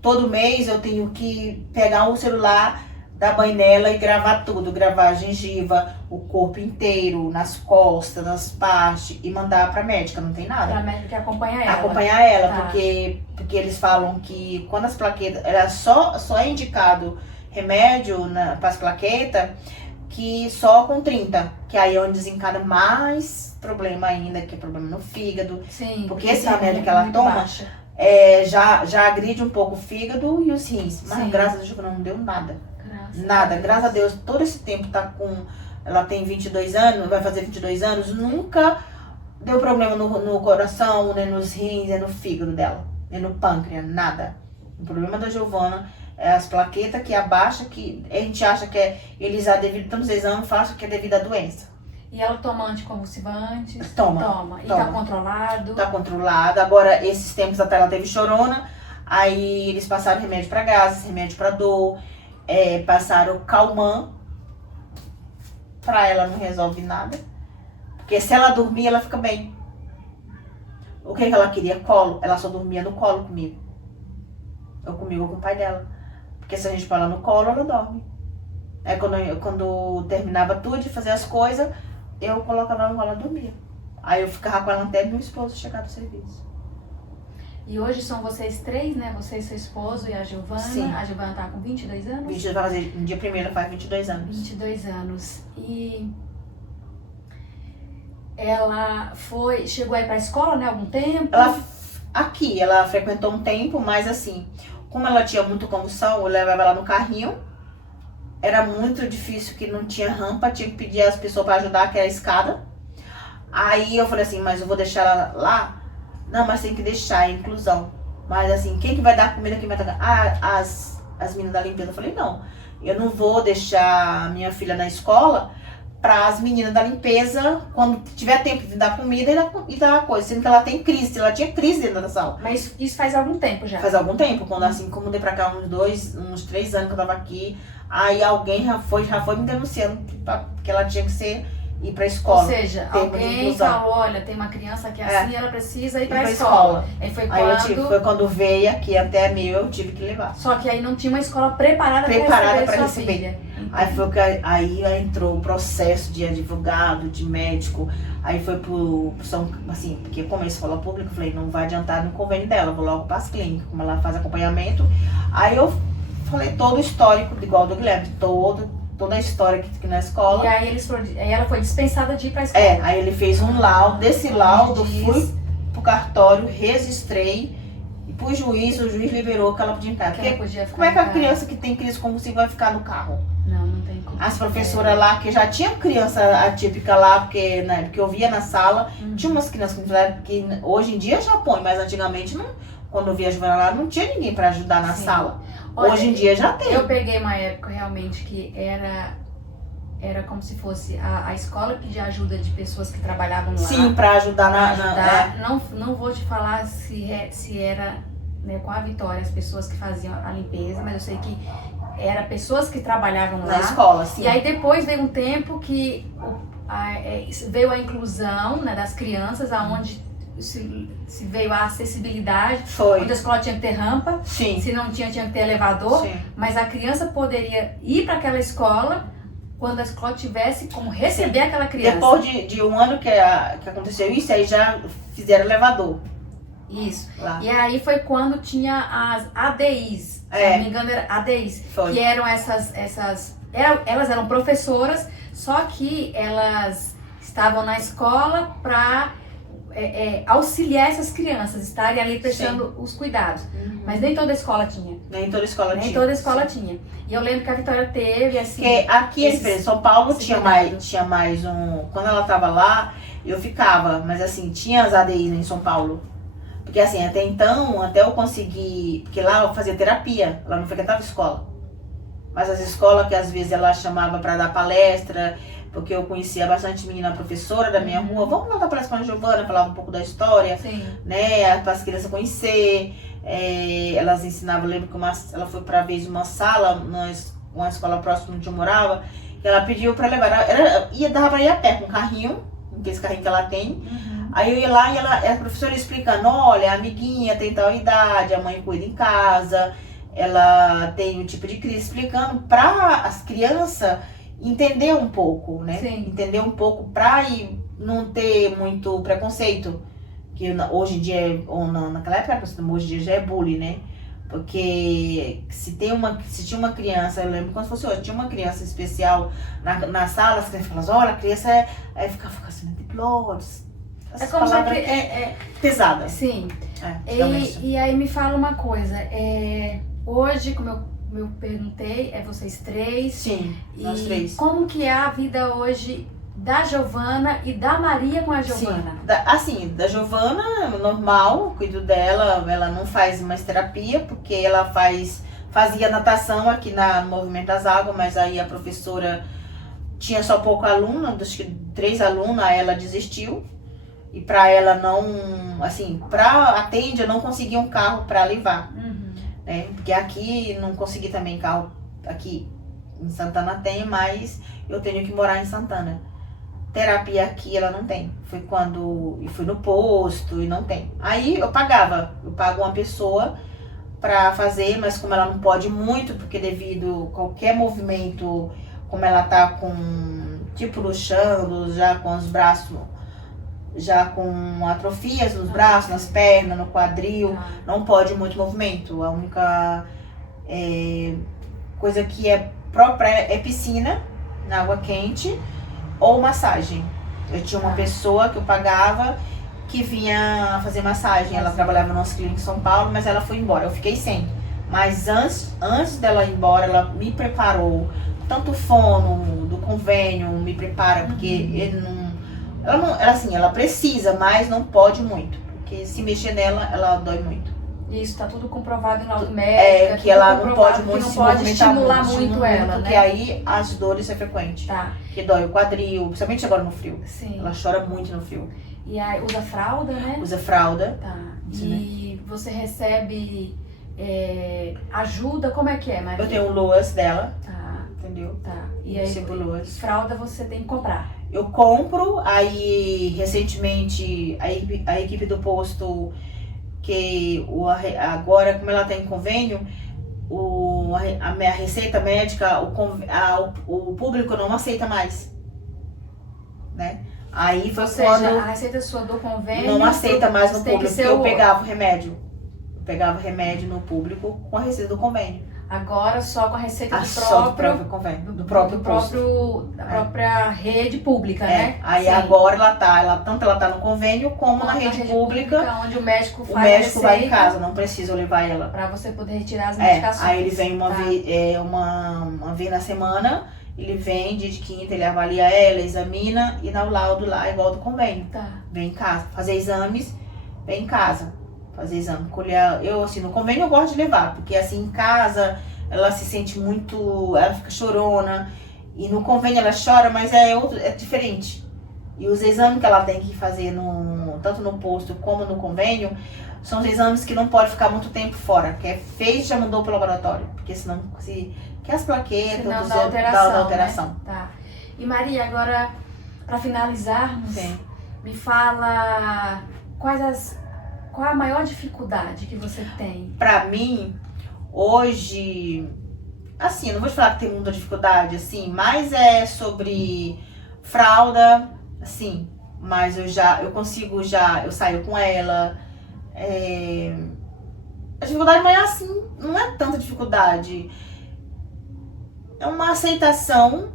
todo mês eu tenho que pegar um celular, dar banho nela e gravar tudo. Gravar a gengiva, o corpo inteiro, nas costas, nas partes e mandar pra médica. Não tem nada. Pra médica que acompanha ela. Acompanhar ela, Tá. porque eles falam que quando as plaquetas, era só é indicado remédio para as plaquetas que só com 30, que aí é onde desencada mais problema ainda, que é problema no fígado. Sim. Porque esse remédio que ela toma baixa. já agride um pouco o fígado e os rins. Mas Sim. graças a Deus não deu nada. Graças a Deus, todo esse tempo ela tem 22 anos, vai fazer 22 anos, nunca deu problema no coração, nem nos rins, nem no fígado dela, nem no pâncreas, nada. O problema da Giovana é as plaquetas que abaixa, que a gente acha que eles devido tantos exames, acham que é devido à doença. E ela toma anticonvulsivantes? Toma. E tá controlado? Tá controlado. Agora, esses tempos até ela teve chorona, aí eles passaram remédio pra gases, remédio pra dor, passaram Calman, pra ela não resolve nada. Porque se ela dormir, ela fica bem. O que ela queria? Colo. Ela só dormia no colo comigo. Eu comigo ou com o pai dela. Porque se a gente põe ela no colo, ela dorme. Aí quando terminava tudo de fazer as coisas, eu colocava ela no colo, ela dormia. Aí eu ficava com ela até meu esposo chegar do serviço. E hoje são vocês três, né? Você e seu esposo e a Giovana. Sim. A Giovana tá com 22 anos? Vai fazer, no dia 1º faz 22 anos. 22 anos. E ela chegou aí pra escola, né? Algum tempo? Ela frequentou um tempo, mas assim, como ela tinha muita convulsão, eu levava ela no carrinho. Era muito difícil, que não tinha rampa, tinha que pedir as pessoas para ajudar, que era a escada. Aí eu falei assim, mas eu vou deixar ela lá? Não, mas tem que deixar, é inclusão. Mas assim, quem que vai dar comida, quem vai dar... as meninas da limpeza. Eu falei, não, eu não vou deixar minha filha na escola para as meninas da limpeza, quando tiver tempo de dar comida e dar coisa. Sendo que ela tem crise, ela tinha crise dentro da sala. Mas isso faz algum tempo já? Faz algum tempo, quando assim, como mudei pra cá uns 3 anos que eu tava aqui, aí alguém já foi me denunciando que ela tinha que ir pra escola. Ou seja, alguém falou, olha, tem uma criança que é assim, ela precisa ir pra escola. Aí foi quando... foi quando veio aqui até eu tive que levar. Só que aí não tinha uma escola preparada pra receber filha. Aí foi que aí entrou o processo de advogado, de médico, aí foi assim, porque como é escola pública, eu falei, não vai adiantar no convênio dela, vou logo para as clínicas, como ela faz acompanhamento. Aí eu falei todo o histórico, igual do Guilherme, toda a história que na escola. E aí ela foi dispensada de ir pra escola. Aí ele fez um laudo, desse laudo fui pro cartório, registrei, e pro juiz, o juiz liberou que ela podia entrar. Como é que a criança que tem crise convulsiva vai ficar no carro? Não tem como. As professoras lá, que já tinha criança atípica lá, porque na época eu via na sala, tinha umas crianças que hoje em dia já põe, mas antigamente não, quando eu via a Giovana lá, não tinha ninguém para ajudar na sala. Olha, hoje em dia já tem. Eu peguei uma época realmente que era como se fosse a escola pedir ajuda de pessoas que trabalhavam lá. Sim, para ajudar Não vou te falar se era, né, com a Vitória as pessoas que faziam a limpeza, mas eu sei que era pessoas que trabalhavam lá. Na escola, sim. E aí depois veio um tempo que veio a inclusão, né, das crianças, aonde se veio a acessibilidade. Foi. Onde a escola tinha que ter rampa. Sim. Se não tinha que ter elevador. Sim. Mas a criança poderia ir para aquela escola quando a escola tivesse como receber aquela criança. Depois de um ano que aconteceu isso, aí já fizeram elevador. Isso. Lá. E aí foi quando tinha as ADIs. Se não me engano, era ADIs. Foi. Que eram elas eram professoras, só que elas estavam na escola para auxiliar essas crianças, estarem ali prestando os cuidados. Mas nem toda escola tinha. Nem toda escola tinha. Nem toda escola tinha. E eu lembro que a Vitória teve, assim... Porque aqui em São Paulo tinha mais um... Quando ela tava lá, eu ficava. Mas assim, tinha as ADIs em São Paulo. Porque assim, até então, até eu conseguir... Porque lá eu fazia terapia, lá não frequentava escola. Mas as escolas que às vezes ela chamava para dar palestra, porque eu conhecia bastante menina professora da minha rua. Vamos lá dar palestra com a Giovana, falava um pouco da história, né? Para as crianças conhecer. Elas ensinavam, eu lembro que ela foi para vez uma sala, uma escola próxima onde eu morava, que ela pediu para levar. Dava para ir a pé com um carrinho, aquele carrinho que ela tem. Aí eu ia lá e a professora explicando, olha, a amiguinha tem tal idade, a mãe cuida em casa, ela tem um tipo de crise, explicando para as crianças entender um pouco, né? Sim. Entender um pouco para não ter muito preconceito, que hoje em dia, ou naquela época, hoje em dia já é bullying, né? Porque se tinha uma criança, eu lembro como se fosse hoje, tinha uma criança especial na sala, as crianças falavam, olha, a criança ficava assim, deplorables. É como se pesada. Sim. E aí me fala uma coisa, hoje, como eu perguntei, vocês três. Sim, nós três. Como que é a vida hoje da Giovana e da Maria com a Giovana? Sim, da Giovana, normal, cuido dela, ela não faz mais terapia, porque ela fazia natação aqui no Movimento das Águas, mas aí a professora tinha só pouco aluno, acho que 3 alunos, aí ela desistiu. E pra ela não, assim, pra atende, eu não consegui um carro pra levar, né? Porque aqui não consegui também carro, aqui em Santana tem, mas eu tenho que morar em Santana. Terapia aqui ela não tem. Fui no posto e não tem. Aí eu pago uma pessoa pra fazer, mas como ela não pode muito, porque devido a qualquer movimento, como ela tá tipo luxando, já com os braços já com atrofias nos braços, nas pernas, no quadril, Tá. não pode muito movimento. A única coisa que é própria é piscina, na água quente, ou massagem. Eu tinha uma Tá. pessoa que eu pagava que vinha fazer massagem. Ela trabalhava no nosso clínico em São Paulo, mas ela foi embora. Eu fiquei sem. Mas antes dela ir embora, ela me preparou. Tanto o fono do convênio me prepara, porque ele não. Ela precisa, mas não pode muito. Porque se mexer nela, ela dói muito. Isso, tá tudo comprovado em laudo médico. Que ela não pode muito não se pode movimentar estimular muito ela, porque né? aí as dores é frequente. Tá, Que dói o quadril, principalmente agora no frio. sim. Ela chora muito no frio. E aí usa fralda, né? Usa fralda. Tá. Sim, E você recebe ajuda? Como é que é, Maria? Eu tenho o Luas dela, Tá, entendeu? tá. E aí, Recebo Luas. fralda você tem que comprar. Eu compro, aí recentemente a equipe do posto, que agora, como ela tem convênio, a minha receita médica, o público não aceita mais, né? Aí foi Ou seja, quando a receita sua do convênio... não aceita mais no tem que público, ser porque eu o- pegava o remédio. Eu pegava remédio no público com a receita do convênio. Agora só com a receita do Só do próprio... próprio convênio, do próprio posto. da própria rede pública, né? Aí Sim. agora tanto ela tá no convênio como na Na rede pública. onde o médico O faz médico a vai em receita casa, não precisa eu levar ela. pra você poder retirar as medicações. Aí ele vem tá? uma vez na semana, ele vem dia de quinta, ele avalia ela, examina e dá o laudo lá, igual do convênio. Tá. Vem em casa, fazer exames, vem em casa, fazer exame. Eu, assim, no convênio eu gosto de levar, porque assim, em casa ela se sente muito, ela fica chorona, e no convênio ela chora, mas é diferente. E os exames que ela tem que fazer, tanto no posto como no convênio, são os exames que não pode ficar muito tempo fora, que é feito e já mandou pro laboratório, porque senão, que as plaquetas, Senão dá dá alteração. Né? Tá. E Maria, agora, pra finalizarmos, Sim. me fala qual a maior dificuldade que você tem? Pra mim, hoje, assim, eu não vou te falar que tem muita dificuldade, assim, mas é sobre fralda, assim, mas eu saio com ela. A dificuldade não é assim, não é tanta dificuldade. É uma aceitação,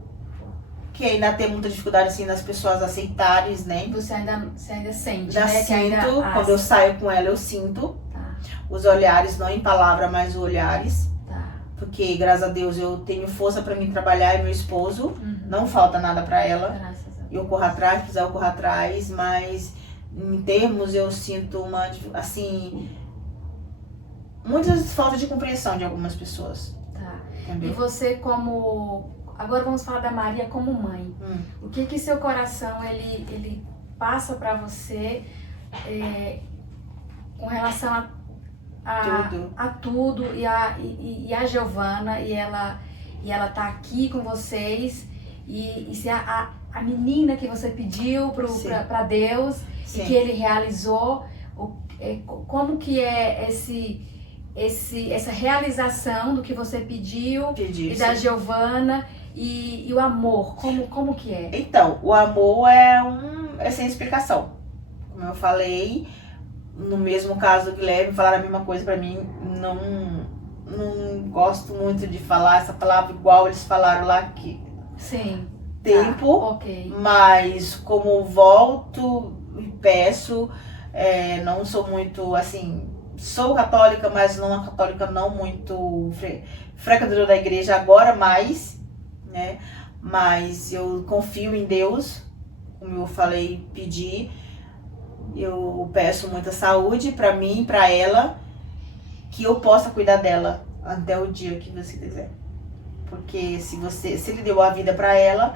que ainda tem muita dificuldade, assim, das pessoas aceitarem, né? Você ainda sente, Já né? Que sinto, ainda... quando eu saio com ela, eu sinto. Tá, Os olhares, não em palavra, mas os olhares. tá. Porque, graças a Deus, eu tenho força pra mim trabalhar e meu esposo. Uhum. Não falta nada pra ela. Graças a Deus. Eu corro atrás, precisar eu corro atrás, mas em termos eu sinto assim, muitas faltas de compreensão de algumas pessoas, Tá. E entendeu? você como... Agora vamos falar da Maria como mãe. O que seu coração, ele passa pra você com relação Tudo. a tudo e a Giovana e ela tá aqui com vocês e se a menina que você pediu Sim. pra Deus Sim. e que ele realizou, como que é essa realização do que você pediu Pedi, e da sim. Giovana e o amor, como que é? Então, o amor é sem explicação. Como eu falei, no mesmo caso do Guilherme, falaram a mesma coisa pra mim. Não gosto muito de falar essa palavra igual eles falaram lá, que Sim. tempo. Tá, ok. Mas como volto e peço, não sou muito assim, sou católica, mas não uma católica não muito frequentadora da igreja agora mais, né? Mas eu confio em Deus, como eu falei, pedi. Eu peço muita saúde pra mim, pra ela, que eu possa cuidar dela até o dia que você quiser. Porque se ele deu a vida pra ela,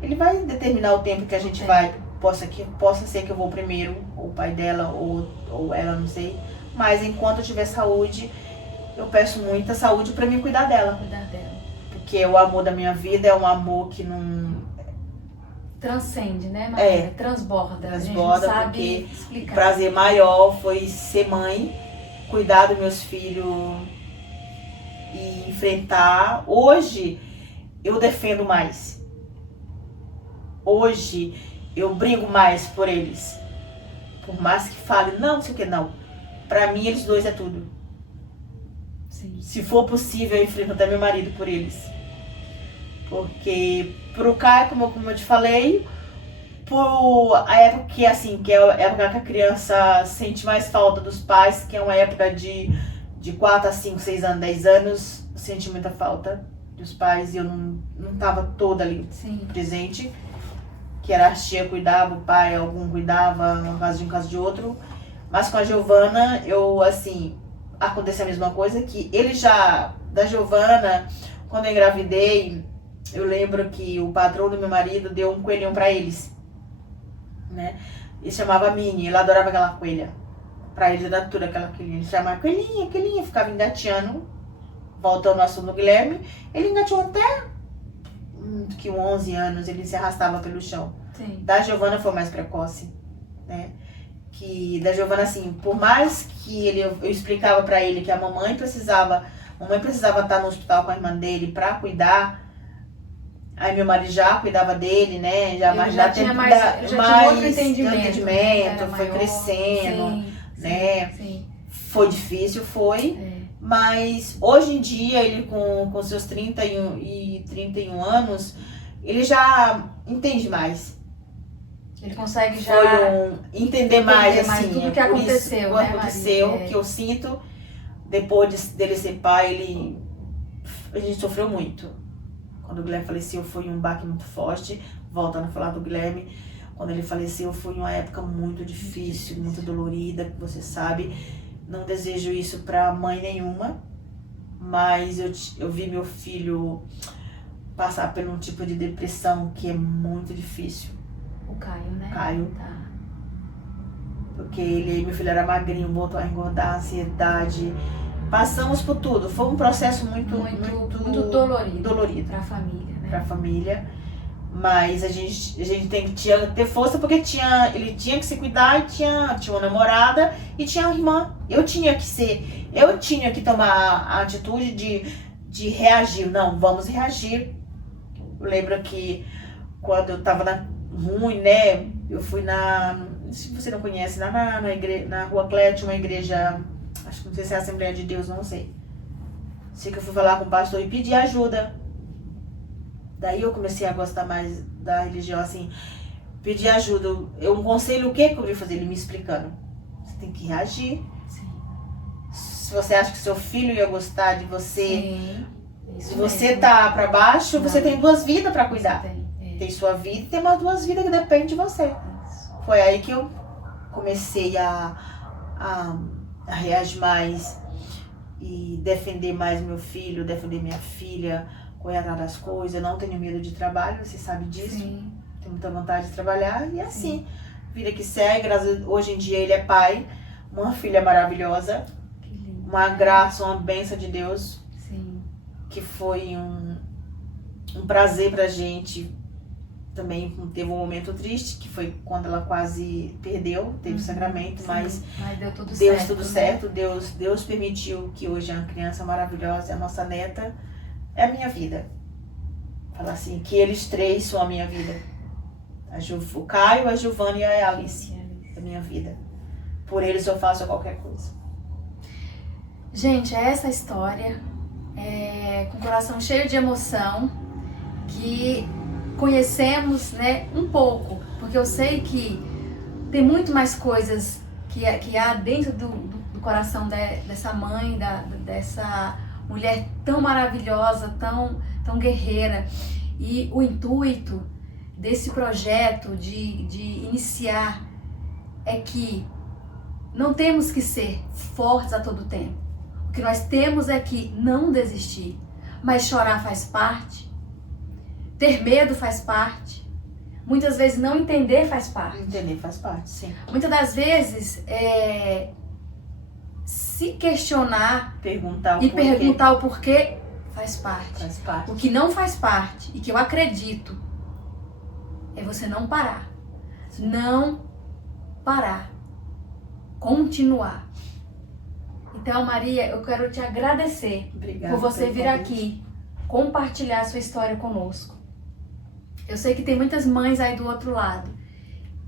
ele vai determinar o tempo que a gente vai. Possa ser que eu vou primeiro, ou o pai dela, ou ela, não sei. Mas enquanto eu tiver saúde, eu peço muita saúde pra mim cuidar dela. Cuidar dela. Porque o amor da minha vida é um amor que não... Transcende, né, Maria? Transborda. A gente não Transborda, sabe porque o explicar. prazer maior foi ser mãe, cuidar dos meus filhos e enfrentar. Hoje, eu defendo mais. Hoje, eu brigo mais por eles. Por mais que fale, não sei o que, não. Pra mim, eles dois é tudo. Sim. Se for possível, eu enfrento até meu marido por eles. Porque pro Caio, como eu te falei, por a época que, assim, que é a época que a criança sente mais falta dos pais, que é uma época de 4 a 5, 6 anos, 10 anos, sente muita falta dos pais e eu não tava toda ali. Sim. Presente. Que era a tia cuidava, o pai algum cuidava, um caso de um, caso de outro. Mas com a Giovana, eu, assim, aconteceu a mesma coisa, que ele já, da Giovana, quando eu engravidei, eu lembro que o patrão do meu marido deu um coelhinho pra eles, né? Ele chamava Minnie, ele adorava aquela coelha. Pra ele era tudo aquela coelhinha. Ele chamava coelhinha, ficava engateando. Voltando ao assunto do Guilherme, ele engateou até que 11 anos, ele se arrastava pelo chão. Sim. Da Giovana foi mais precoce, né? Que da Giovana, assim, por mais que eu explicava pra ele que a mamãe precisava estar no hospital com a irmã dele pra cuidar. Aí meu marido já cuidava dele, né? Ele já tinha outro entendimento, foi maior. Crescendo, Sim, né? Sim. Foi difícil, foi. É. Mas hoje em dia, ele com seus 31 anos, ele já entende mais. Ele consegue já entender mais, assim, tudo que aconteceu, né, aconteceu, Maria? que eu sinto. Depois dele ser pai, a gente sofreu muito. Quando o Guilherme faleceu, foi um baque muito forte. Voltando a falar do Guilherme, quando ele faleceu, foi uma época muito difícil, muito dolorida, que você sabe. Não desejo isso pra mãe nenhuma, mas eu vi meu filho passar por um tipo de depressão que é muito difícil. O Caio, né? Caio. Tá. Porque meu filho era magrinho, voltou a engordar, ansiedade. Passamos por tudo. Foi um processo muito dolorido pra família, né? Pra família. Mas a gente tem que ter força porque ele tinha que se cuidar, tinha uma namorada e tinha uma irmã. Eu tinha que tomar a atitude de reagir. Não, vamos reagir. Eu lembro que quando eu tava ruim, né? Eu fui se você não conhece, na Rua Clétia, uma igreja, acho que não sei se é a Assembleia de Deus, não sei. Sei que eu fui falar com o pastor e pedir ajuda. Daí eu comecei a gostar mais da religião, assim, pedir ajuda. Um conselho, o que eu devia fazer? Ele me explicando. Você tem que reagir. Sim. Se você acha que seu filho ia gostar de você, Sim, se você tá pra baixo, você tem 2 vidas pra cuidar. Tem Tem sua vida e tem mais 2 vidas que dependem de você. isso. Foi aí que eu comecei a reagir mais e defender mais meu filho, defender minha filha, correr atrás das coisas. Eu não tenho medo de trabalho, você sabe disso. Sim. Tenho muita vontade de trabalhar e assim, vida que segue. Hoje em dia ele é pai, uma filha maravilhosa, Que lindo. uma graça, uma bênção de Deus, Sim. que foi um prazer pra gente. Também teve um momento triste, que foi quando ela quase perdeu, teve sangramento, mas deu tudo certo. Deus permitiu que hoje é uma criança maravilhosa, é a nossa neta, é a minha vida. Falar assim, que eles 3 são a minha vida. O Caio, a Giovana e a Alice, é a minha vida. Por eles eu faço qualquer coisa. Gente, é essa história, com o coração cheio de emoção, que conhecemos, né, um pouco, porque eu sei que tem muito mais coisas que há dentro do coração dessa mãe, dessa mulher tão maravilhosa, tão guerreira. E o intuito desse projeto de iniciar é que não temos que ser fortes a todo tempo. O que nós temos é que não desistir, mas chorar faz parte. Ter medo faz parte. Muitas vezes não entender faz parte. Entender faz parte, sim. Muitas das vezes se questionar Perguntar o porquê faz parte. Faz parte. O que não faz parte e que eu acredito é você não parar. Sim. Não parar. Continuar. Então, Maria, eu quero te agradecer Obrigada por você pelo vir convite. aqui compartilhar a sua história conosco. Eu sei que tem muitas mães aí do outro lado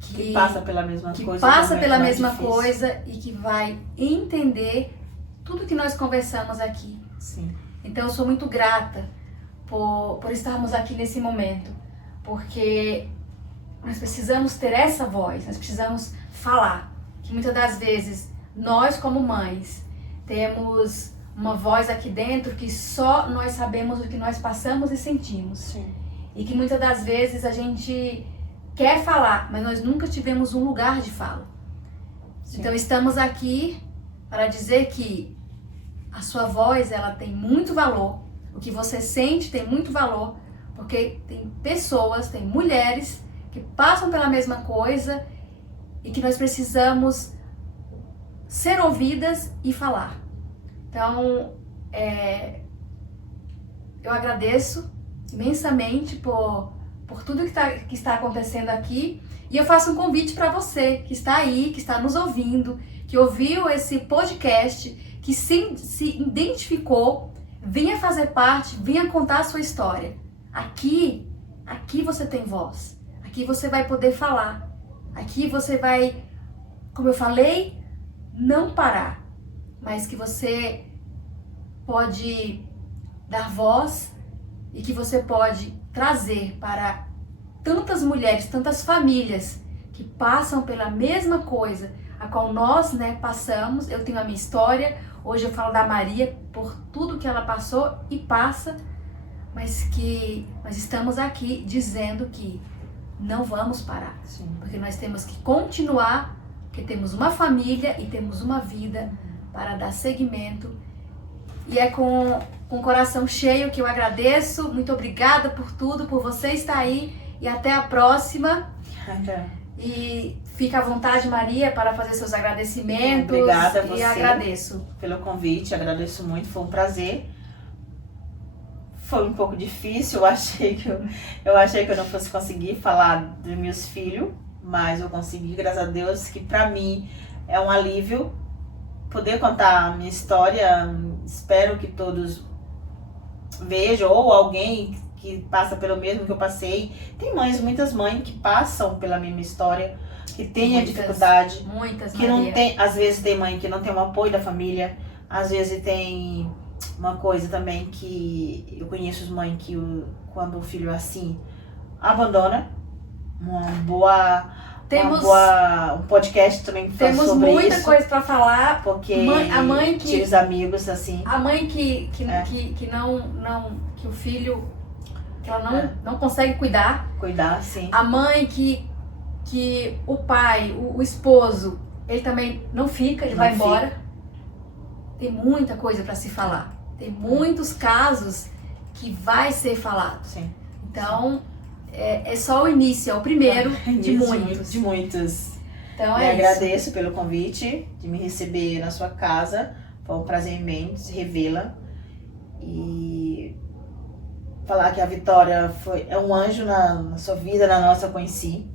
que passa pela mesma que coisa. passa pela mais mesma difícil. coisa e que vai entender tudo que nós conversamos aqui. Sim. Então eu sou muito grata por estarmos aqui nesse momento, porque nós precisamos ter essa voz, nós precisamos falar, que muitas das vezes nós como mães temos uma voz aqui dentro que só nós sabemos o que nós passamos e sentimos. Sim. E que muitas das vezes a gente quer falar, mas nós nunca tivemos um lugar de fala. Sim. Então estamos aqui para dizer que a sua voz, ela tem muito valor, o que você sente tem muito valor, porque tem pessoas, tem mulheres que passam pela mesma coisa e que nós precisamos ser ouvidas e falar. Então, eu agradeço imensamente por tudo que está acontecendo aqui, e eu faço um convite para você que está aí, que está nos ouvindo, que ouviu esse podcast, que se identificou, venha fazer parte, venha contar a sua história. Aqui você tem voz, aqui você vai poder falar, aqui você vai, como eu falei, não parar, mas que você pode dar voz e que você pode trazer para tantas mulheres, tantas famílias que passam pela mesma coisa a qual nós, passamos. Eu tenho a minha história, hoje eu falo da Maria por tudo que ela passou e passa, mas que nós estamos aqui dizendo que não vamos parar. Sim. Porque nós temos que continuar, porque temos uma família e temos uma vida para dar seguimento. E é com o coração cheio que eu agradeço. Muito obrigada por tudo, por você estar aí. E até a próxima. E fica à vontade, Maria, para fazer seus agradecimentos. Obrigada a você. E agradeço pelo convite, agradeço muito, foi um prazer. Foi um pouco difícil, eu achei que eu não fosse conseguir falar dos meus filhos, mas eu consegui, graças a Deus, que pra mim é um alívio poder contar a minha história. Espero que todos vejam, ou alguém que passa pelo mesmo que eu passei. Tem muitas mães que passam pela mesma história, que tem a dificuldade. Muitas, que não tem, às vezes tem mãe que não tem o apoio da família, às vezes tem uma coisa também que eu conheço as mães que quando o filho é assim, abandona. Um podcast também que fala sobre isso. Temos muita coisa para falar, porque a mãe que tinha os amigos assim. A mãe que o filho, que ela não consegue cuidar, sim. A mãe que o pai, o esposo, ele também não fica, ele vai embora. Tem muita coisa para se falar. Tem muitos casos que vai ser falado. Sim. Então, é só o início, é o primeiro de muitos. De muitos. Então Eu agradeço pelo convite de me receber na sua casa. Foi um prazer imenso revê-la. E falar que a Vitória é um anjo na sua vida, na nossa, eu conheci.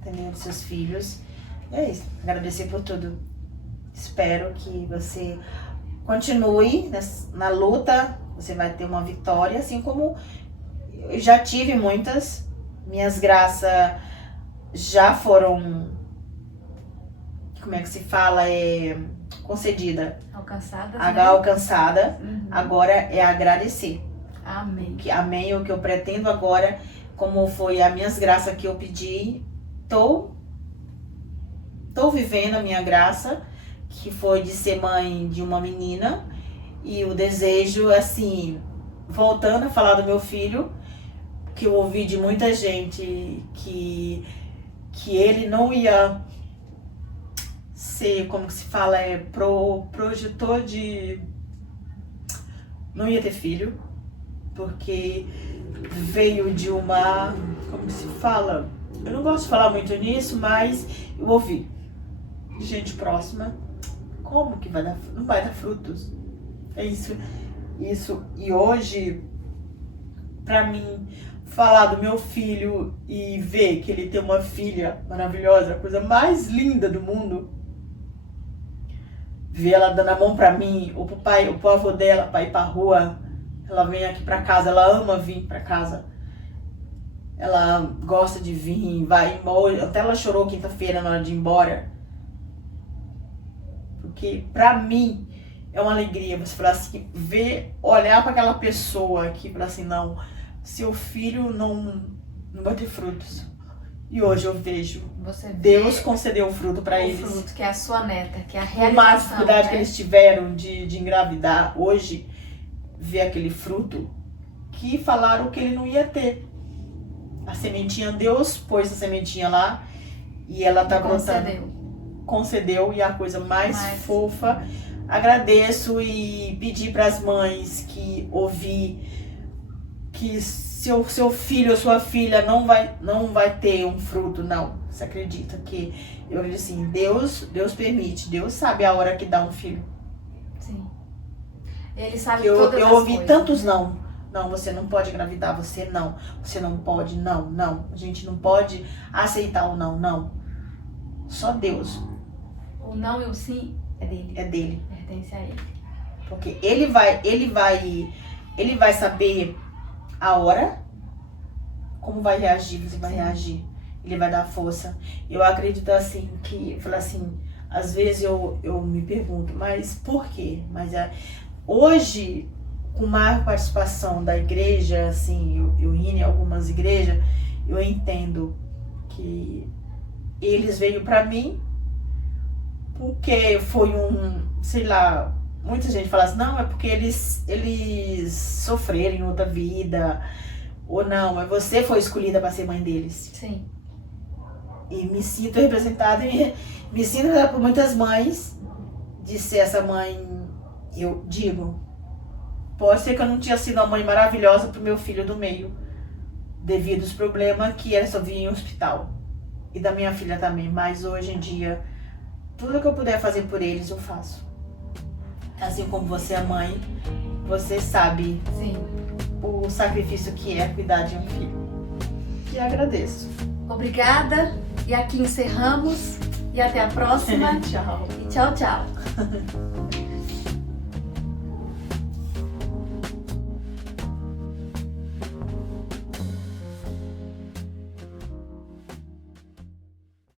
Entendeu? Dos seus filhos. E é isso. Agradecer por tudo. Espero que você continue na luta. Você vai ter uma vitória, assim como eu já tive muitas. Minhas graças já foram, como é que se fala? Concedida. Alcançada. Uhum. Agora é agradecer. Amém. Amém. O que eu pretendo agora, como foi as minhas graças que eu pedi, tô vivendo a minha graça, que foi de ser mãe de uma menina. E o desejo, assim, voltando a falar do meu filho, que eu ouvi de muita gente que ele não ia ser, como que se fala, projetor de... não ia ter filho, porque veio de uma, como se fala, eu não gosto de falar muito nisso, mas eu ouvi de gente próxima, como que não vai dar frutos? É isso. E hoje, pra mim, falar do meu filho e ver que ele tem uma filha maravilhosa, a coisa mais linda do mundo, ver ela dando a mão pra mim, ou pro avô dela, pra ir pra rua, ela vem aqui pra casa, ela ama vir pra casa. ela gosta de vir, vai embora. Até ela chorou quinta-feira na hora de ir embora. Porque pra mim é uma alegria você falar assim, ver, olhar pra aquela pessoa que fala assim, não, seu filho não vai ter frutos. E hoje eu vejo, Deus concedeu o fruto pra eles. O fruto, que é a sua neta, que é a Por realização. mais dificuldade que eles tiveram de engravidar, hoje, ver aquele fruto que falaram que ele não ia ter. A sementinha, Deus pôs a sementinha lá e ela tá brotando. Concedeu, e a coisa mais fofa. Agradeço e pedi para as mães que ouvi que seu filho ou sua filha não vai ter um fruto, não. Você acredita que eu disse assim, Deus permite, Deus sabe a hora que dá um filho. Sim. Ele sabe eu, todas eu as ouvi coisas. Tantos não. Não, você não pode engravidar, você não pode, não. A gente não pode aceitar o não. Só Deus. O não e o sim é dele. É dele. Pertence a ele. Porque ele vai saber a hora, como vai reagir, você vai reagir. Ele vai dar força. Eu acredito assim, às vezes eu me pergunto, mas por quê? Mas hoje, com maior participação da igreja, assim, eu indo em algumas igrejas, eu entendo que eles veio pra mim porque foi sei lá, muita gente fala assim, não, é porque eles sofreram em outra vida, ou não, mas você foi escolhida para ser mãe deles. Sim. E me sinto representada, me sinto representada por muitas mães de ser essa mãe. Eu digo, pode ser que eu não tinha sido uma mãe maravilhosa pro meu filho do meio, devido aos problemas que ela só via em hospital. E da minha filha também, mas hoje em dia, tudo que eu puder fazer por eles, eu faço. Assim como você é mãe, você sabe o sacrifício que é cuidar de um filho. E agradeço. Obrigada. E aqui encerramos. E até a próxima. Tchau. E tchau.